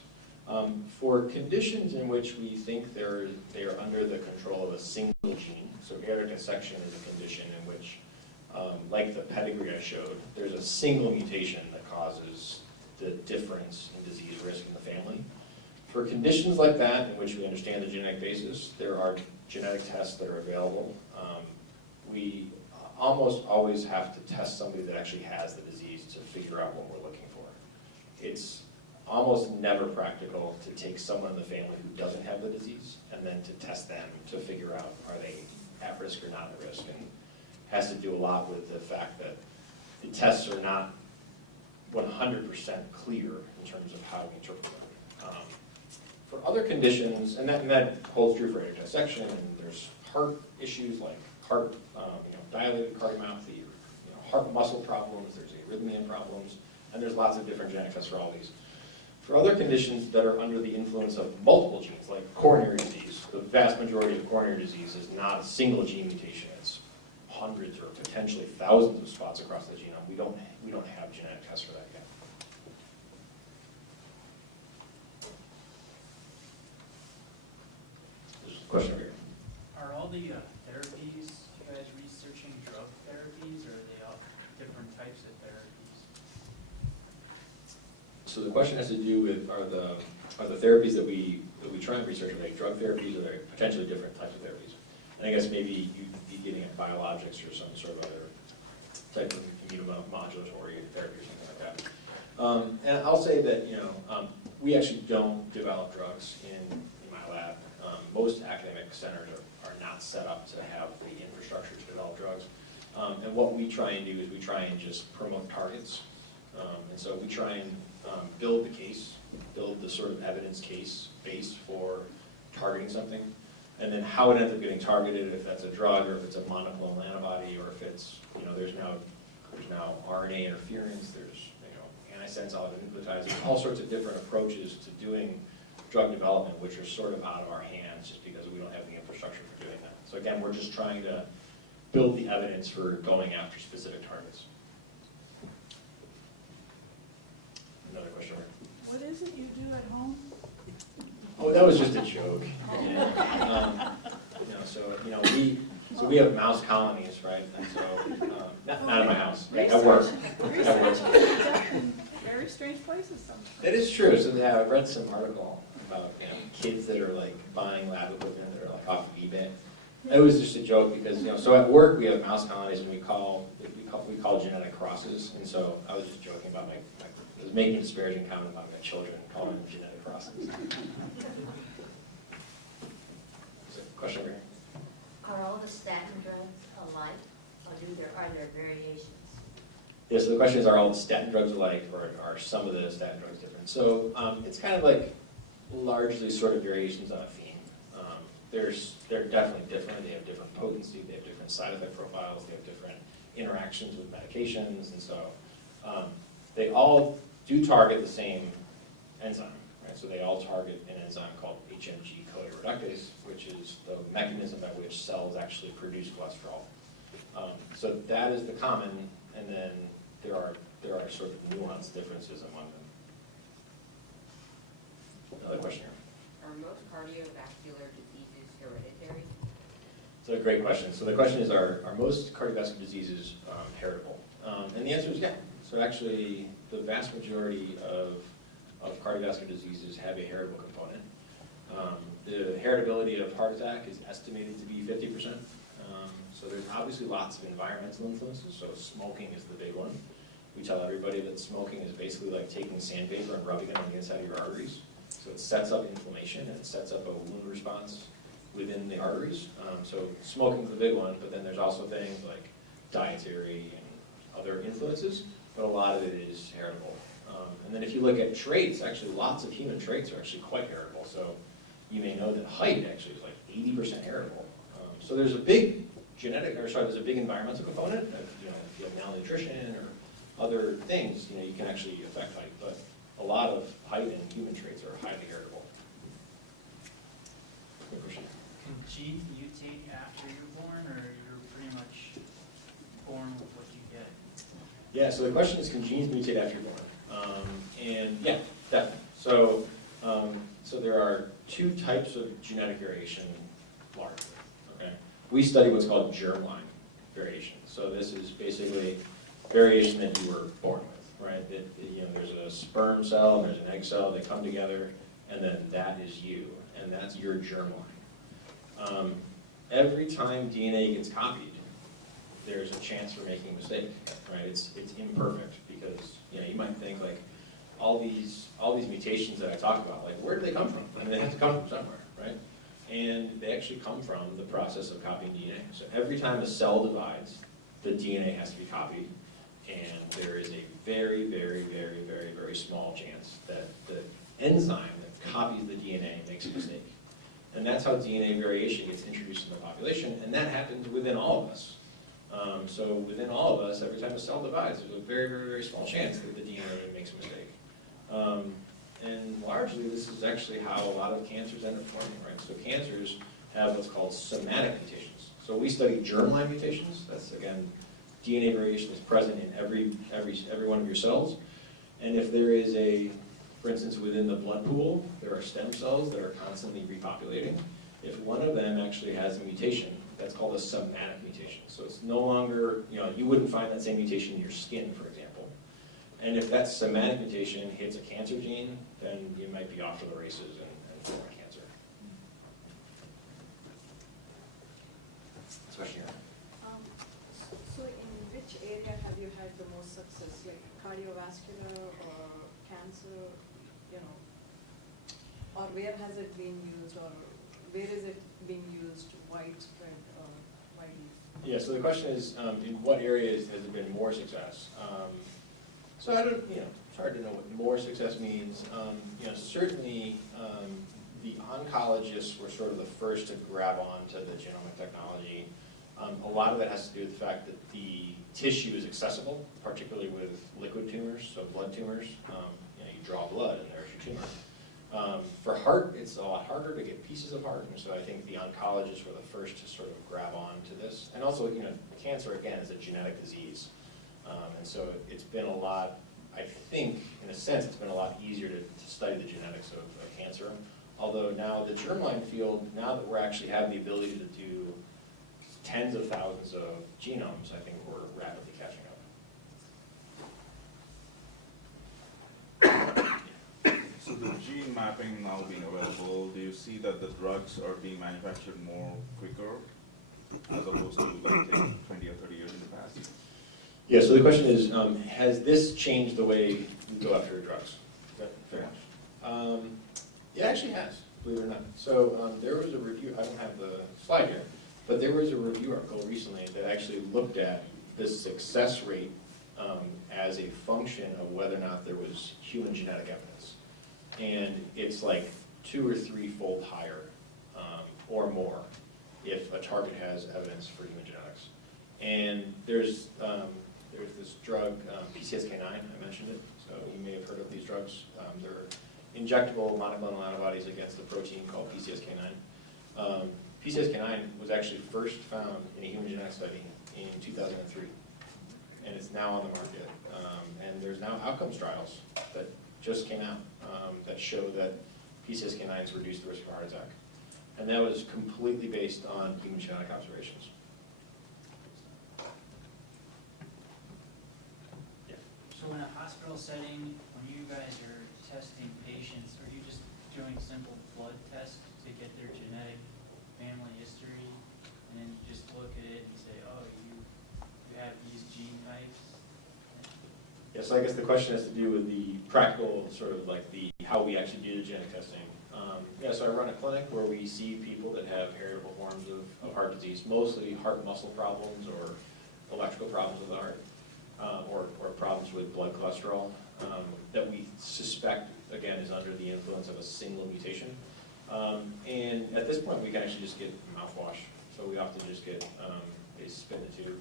For conditions in which we think they are under the control of a single gene, so aortic dissection is a condition in which, like the pedigree I showed, there's a single mutation that causes the difference in disease risk in the family. For conditions like that, in which we understand the genetic basis, there are genetic tests that are available. We almost always have to test somebody that actually has the disease to figure out what we're looking for. It's almost never practical to take someone in the family who doesn't have the disease and then to test them to figure out are they at risk or not at risk. And has to do a lot with the fact that the tests are not 100% clear in terms of how we interpret them. For other conditions, and that holds true for aortic dissection, and there's heart issues like heart, dilated cardiomyopathy, or heart muscle problems, there's arrhythmia problems, and there's lots of different genetic tests for all these. For other conditions that are under the influence of multiple genes, like coronary disease, the vast majority of coronary disease is not a single gene mutation. It's hundreds or potentially thousands of spots across the genome. We don't have genetic tests for that yet. There's a question over here. Are all the therapies, you guys researching drug therapies, or are they all different types of therapies? So the question has to do with are the therapies that we try and research, like drug therapies, or are they potentially different types of therapies? And I guess maybe you'd be getting at biologics or some sort of other type of immunomodulatory therapy or something like that. And I'll say that we actually don't develop drugs in my lab. Most academic centers are not set up to have the infrastructure to develop drugs. And what we try and do is we try and just promote targets. And so we try and build the case, build the sort of evidence case base for targeting something. And then how it ends up getting targeted, if that's a drug or if it's a monoclonal antibody or if it's, there's now RNA interference, there's antisense oligonucleotides, all sorts of different approaches to doing drug development, which are sort of out of our hands just because we don't have the infrastructure for doing that. So again, we're just trying to build the evidence for going after specific targets. Another question. What is it you do at home? Oh, that was just a joke. So we have mouse colonies, right? And so not in my house, at work. Research ends up in very strange places sometimes. It is true. So yeah, I read some article about kids that are like buying lab equipment that are like off of eBay. It was just a joke because so at work we have mouse colonies and we call genetic crosses. And so I was just joking about I was making a disparaging comment about my children calling them genetic crosses. Question over here. Are all the statin drugs alike, or are there variations? Yeah, so the question is, are all the statin drugs alike, or are some of the statin drugs different? So it's kind of like largely sort of variations on a theme. They're definitely different. They have different potency. They have different side effect profiles. They have different interactions with medications. And so they all do target the same enzyme, right? So they all target an enzyme called HMG-CoA reductase, which is the mechanism by which cells actually produce cholesterol. So that is the common, and then there are sort of nuanced differences among them. Another question here. Are most cardiovascular diseases hereditary? So a great question. So the question is, are most cardiovascular diseases heritable? And the answer is yeah. So actually, the vast majority of cardiovascular diseases have a heritable component. The heritability of heart attack is estimated to be 50%. So there's obviously lots of environmental influences. So smoking is the big one. We tell everybody that smoking is basically like taking sandpaper and rubbing it on the inside of your arteries. So it sets up inflammation and it sets up a wound response within the arteries. So smoking is the big one, but then there's also things like dietary and other influences, but a lot of it is heritable. And then if you look at traits, actually lots of human traits are actually quite heritable. So you may know that height actually is like 80% heritable. So there's a big there's a big environmental component. If you have malnutrition or other things, you can actually affect height. But a lot of height and human traits are highly heritable. Good question. Can genes mutate after you're born? Yeah, so the question is, can genes mutate after you're born? And yeah, definitely. So, so there are two types of genetic variation largely, okay? We study what's called germline variation. So this is basically variation that you were born with, right? That, you know, there's a sperm cell and there's an egg cell, they come together, and then that is you, and that's your germline. Every time DNA gets copied, there's a chance for making a mistake, right? It's imperfect because, you know, you might think like all these mutations that I talk about, like where do they come from? I mean, they have to come from somewhere, right? And they actually come from the process of copying DNA. So every time a cell divides, the DNA has to be copied, and there is a very, very, very, very, very small chance that the enzyme that copies the DNA makes a mistake. And that's how DNA variation gets introduced in the population, and that happens within all of us. So within all of us, every time a cell divides, there's a very, very, very small chance that the DNA makes a mistake. And largely, this is actually how a lot of cancers end up forming, right? So cancers have what's called somatic mutations. So we study germline mutations. That's, again, DNA variation is present in every one of your cells. And if there is for instance, within the blood pool, there are stem cells that are constantly repopulating. If one of them actually has a mutation, that's called a somatic mutation. So it's no longer, you know, you wouldn't find that same mutation in your skin, for example. And if that somatic mutation hits a cancer gene, then you might be off to the races and form a cancer. Question here. So in which area have you had the most success, like cardiovascular or cancer, you know, or where has it been used, or where is it being used widespread or widely? Yeah, so the question is, in what areas has there been more success? So I don't, you know, it's hard to know what more success means. You know, certainly the oncologists were sort of the first to grab on to the genomic technology. A lot of that has to do with the fact that the tissue is accessible, particularly with liquid tumors, so blood tumors. You know, you draw blood and there's your tumor. For heart, it's a lot harder to get pieces of heart, and so I think the oncologists were the first to sort of grab on to this. And also, you know, cancer, again, is a genetic disease. And so it's been a lot, I think, in a sense, it's been a lot easier to study the genetics of cancer. Although now the germline field, now that we actually have the ability to do tens of thousands of genomes, I think we're rapidly catching up. So the gene mapping now being available, do you see that the drugs are being manufactured more quicker as opposed to like 20 or 30 years in the past? Yeah, so the question is, has this changed the way we go after drugs? Is that fair? It actually has, believe it or not. So there was a review, I don't have the slide here, but there was a review article recently that actually looked at the success rate as a function of whether or not there was human genetic evidence. And it's like 2 or 3-fold higher or more if a target has evidence for human genetics. And there's this drug, PCSK9, I mentioned it, so you may have heard of these drugs. They're injectable monoclonal antibodies against a protein called PCSK9. PCSK9 was actually first found in a human genetic study in 2003, and it's now on the market. And there's now outcomes trials that just came out that show that PCSK9s reduce the risk of heart attack. And that was completely based on human genetic observations. So in a hospital setting, when you guys are testing patients, are you just doing simple blood tests to get their genetic family history, and then just look at it and say, oh, you have these gene types? Yeah, so I guess the question has to do with the practical, sort of like how we actually do the genetic testing. Yeah, so I run a clinic where we see people that have heritable forms of heart disease, mostly heart muscle problems or electrical problems with the heart. Or problems with blood cholesterol that we suspect, again, is under the influence of a single mutation. And at this point, we can actually just get mouthwash. So we often just get a spit in the tube.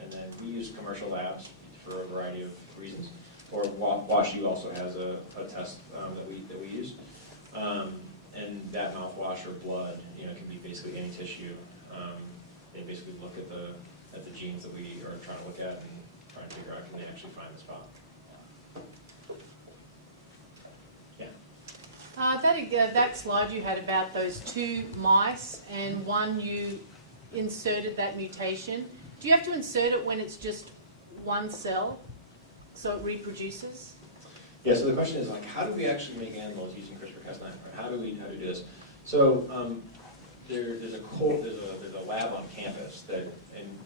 And then we use commercial labs for a variety of reasons. Or WashU also has a test that we use. And that mouthwash or blood, you know, can be basically any tissue. They basically look at the genes that we are trying to look at, and trying to figure out, can they actually find the spot? Yeah. That slide you had about those 2 mice and one you inserted that mutation. Do you have to insert it when it's just one cell so it reproduces? Yeah, so the question is like, how do we actually make animals using CRISPR-Cas9? How do we do this? So there's a lab on campus that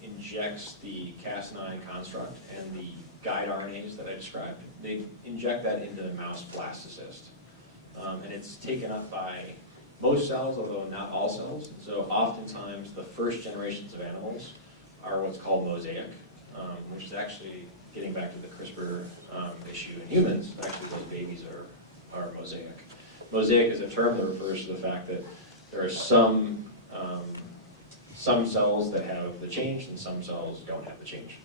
injects the Cas9 construct and the guide RNAs that I described. They inject that into mouse blastocyst. And it's taken up by most cells, although not all cells. So oftentimes the first generations of animals are what's called mosaic, which is actually getting back to the CRISPR issue in humans. Actually, those babies are mosaic. Mosaic is a term that refers to the fact that there are some cells that have the change and some cells don't have the change.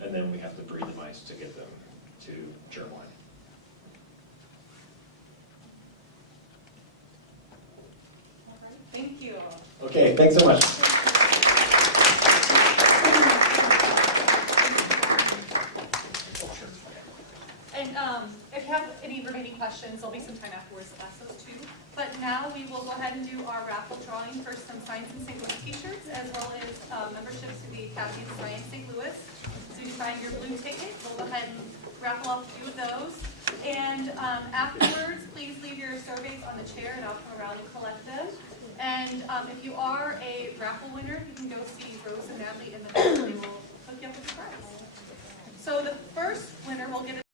And then we have to breed the mice to get them to germline. Thank you. Okay, thanks so much. And if you have any remaining questions, there'll be some time afterwards to ask those too. But now we will go ahead and do our raffle drawing for some Science in St. Louis t-shirts, as well as memberships to the Academy of Science St. Louis. So you find your blue ticket. We'll go ahead and raffle off a few of those. And afterwards, please leave your surveys on the chair, and I'll come around and collect them. And if you are a raffle winner, you can go see Rose and Natalie in the back. They will hook you up with a prize. So the first winner will get a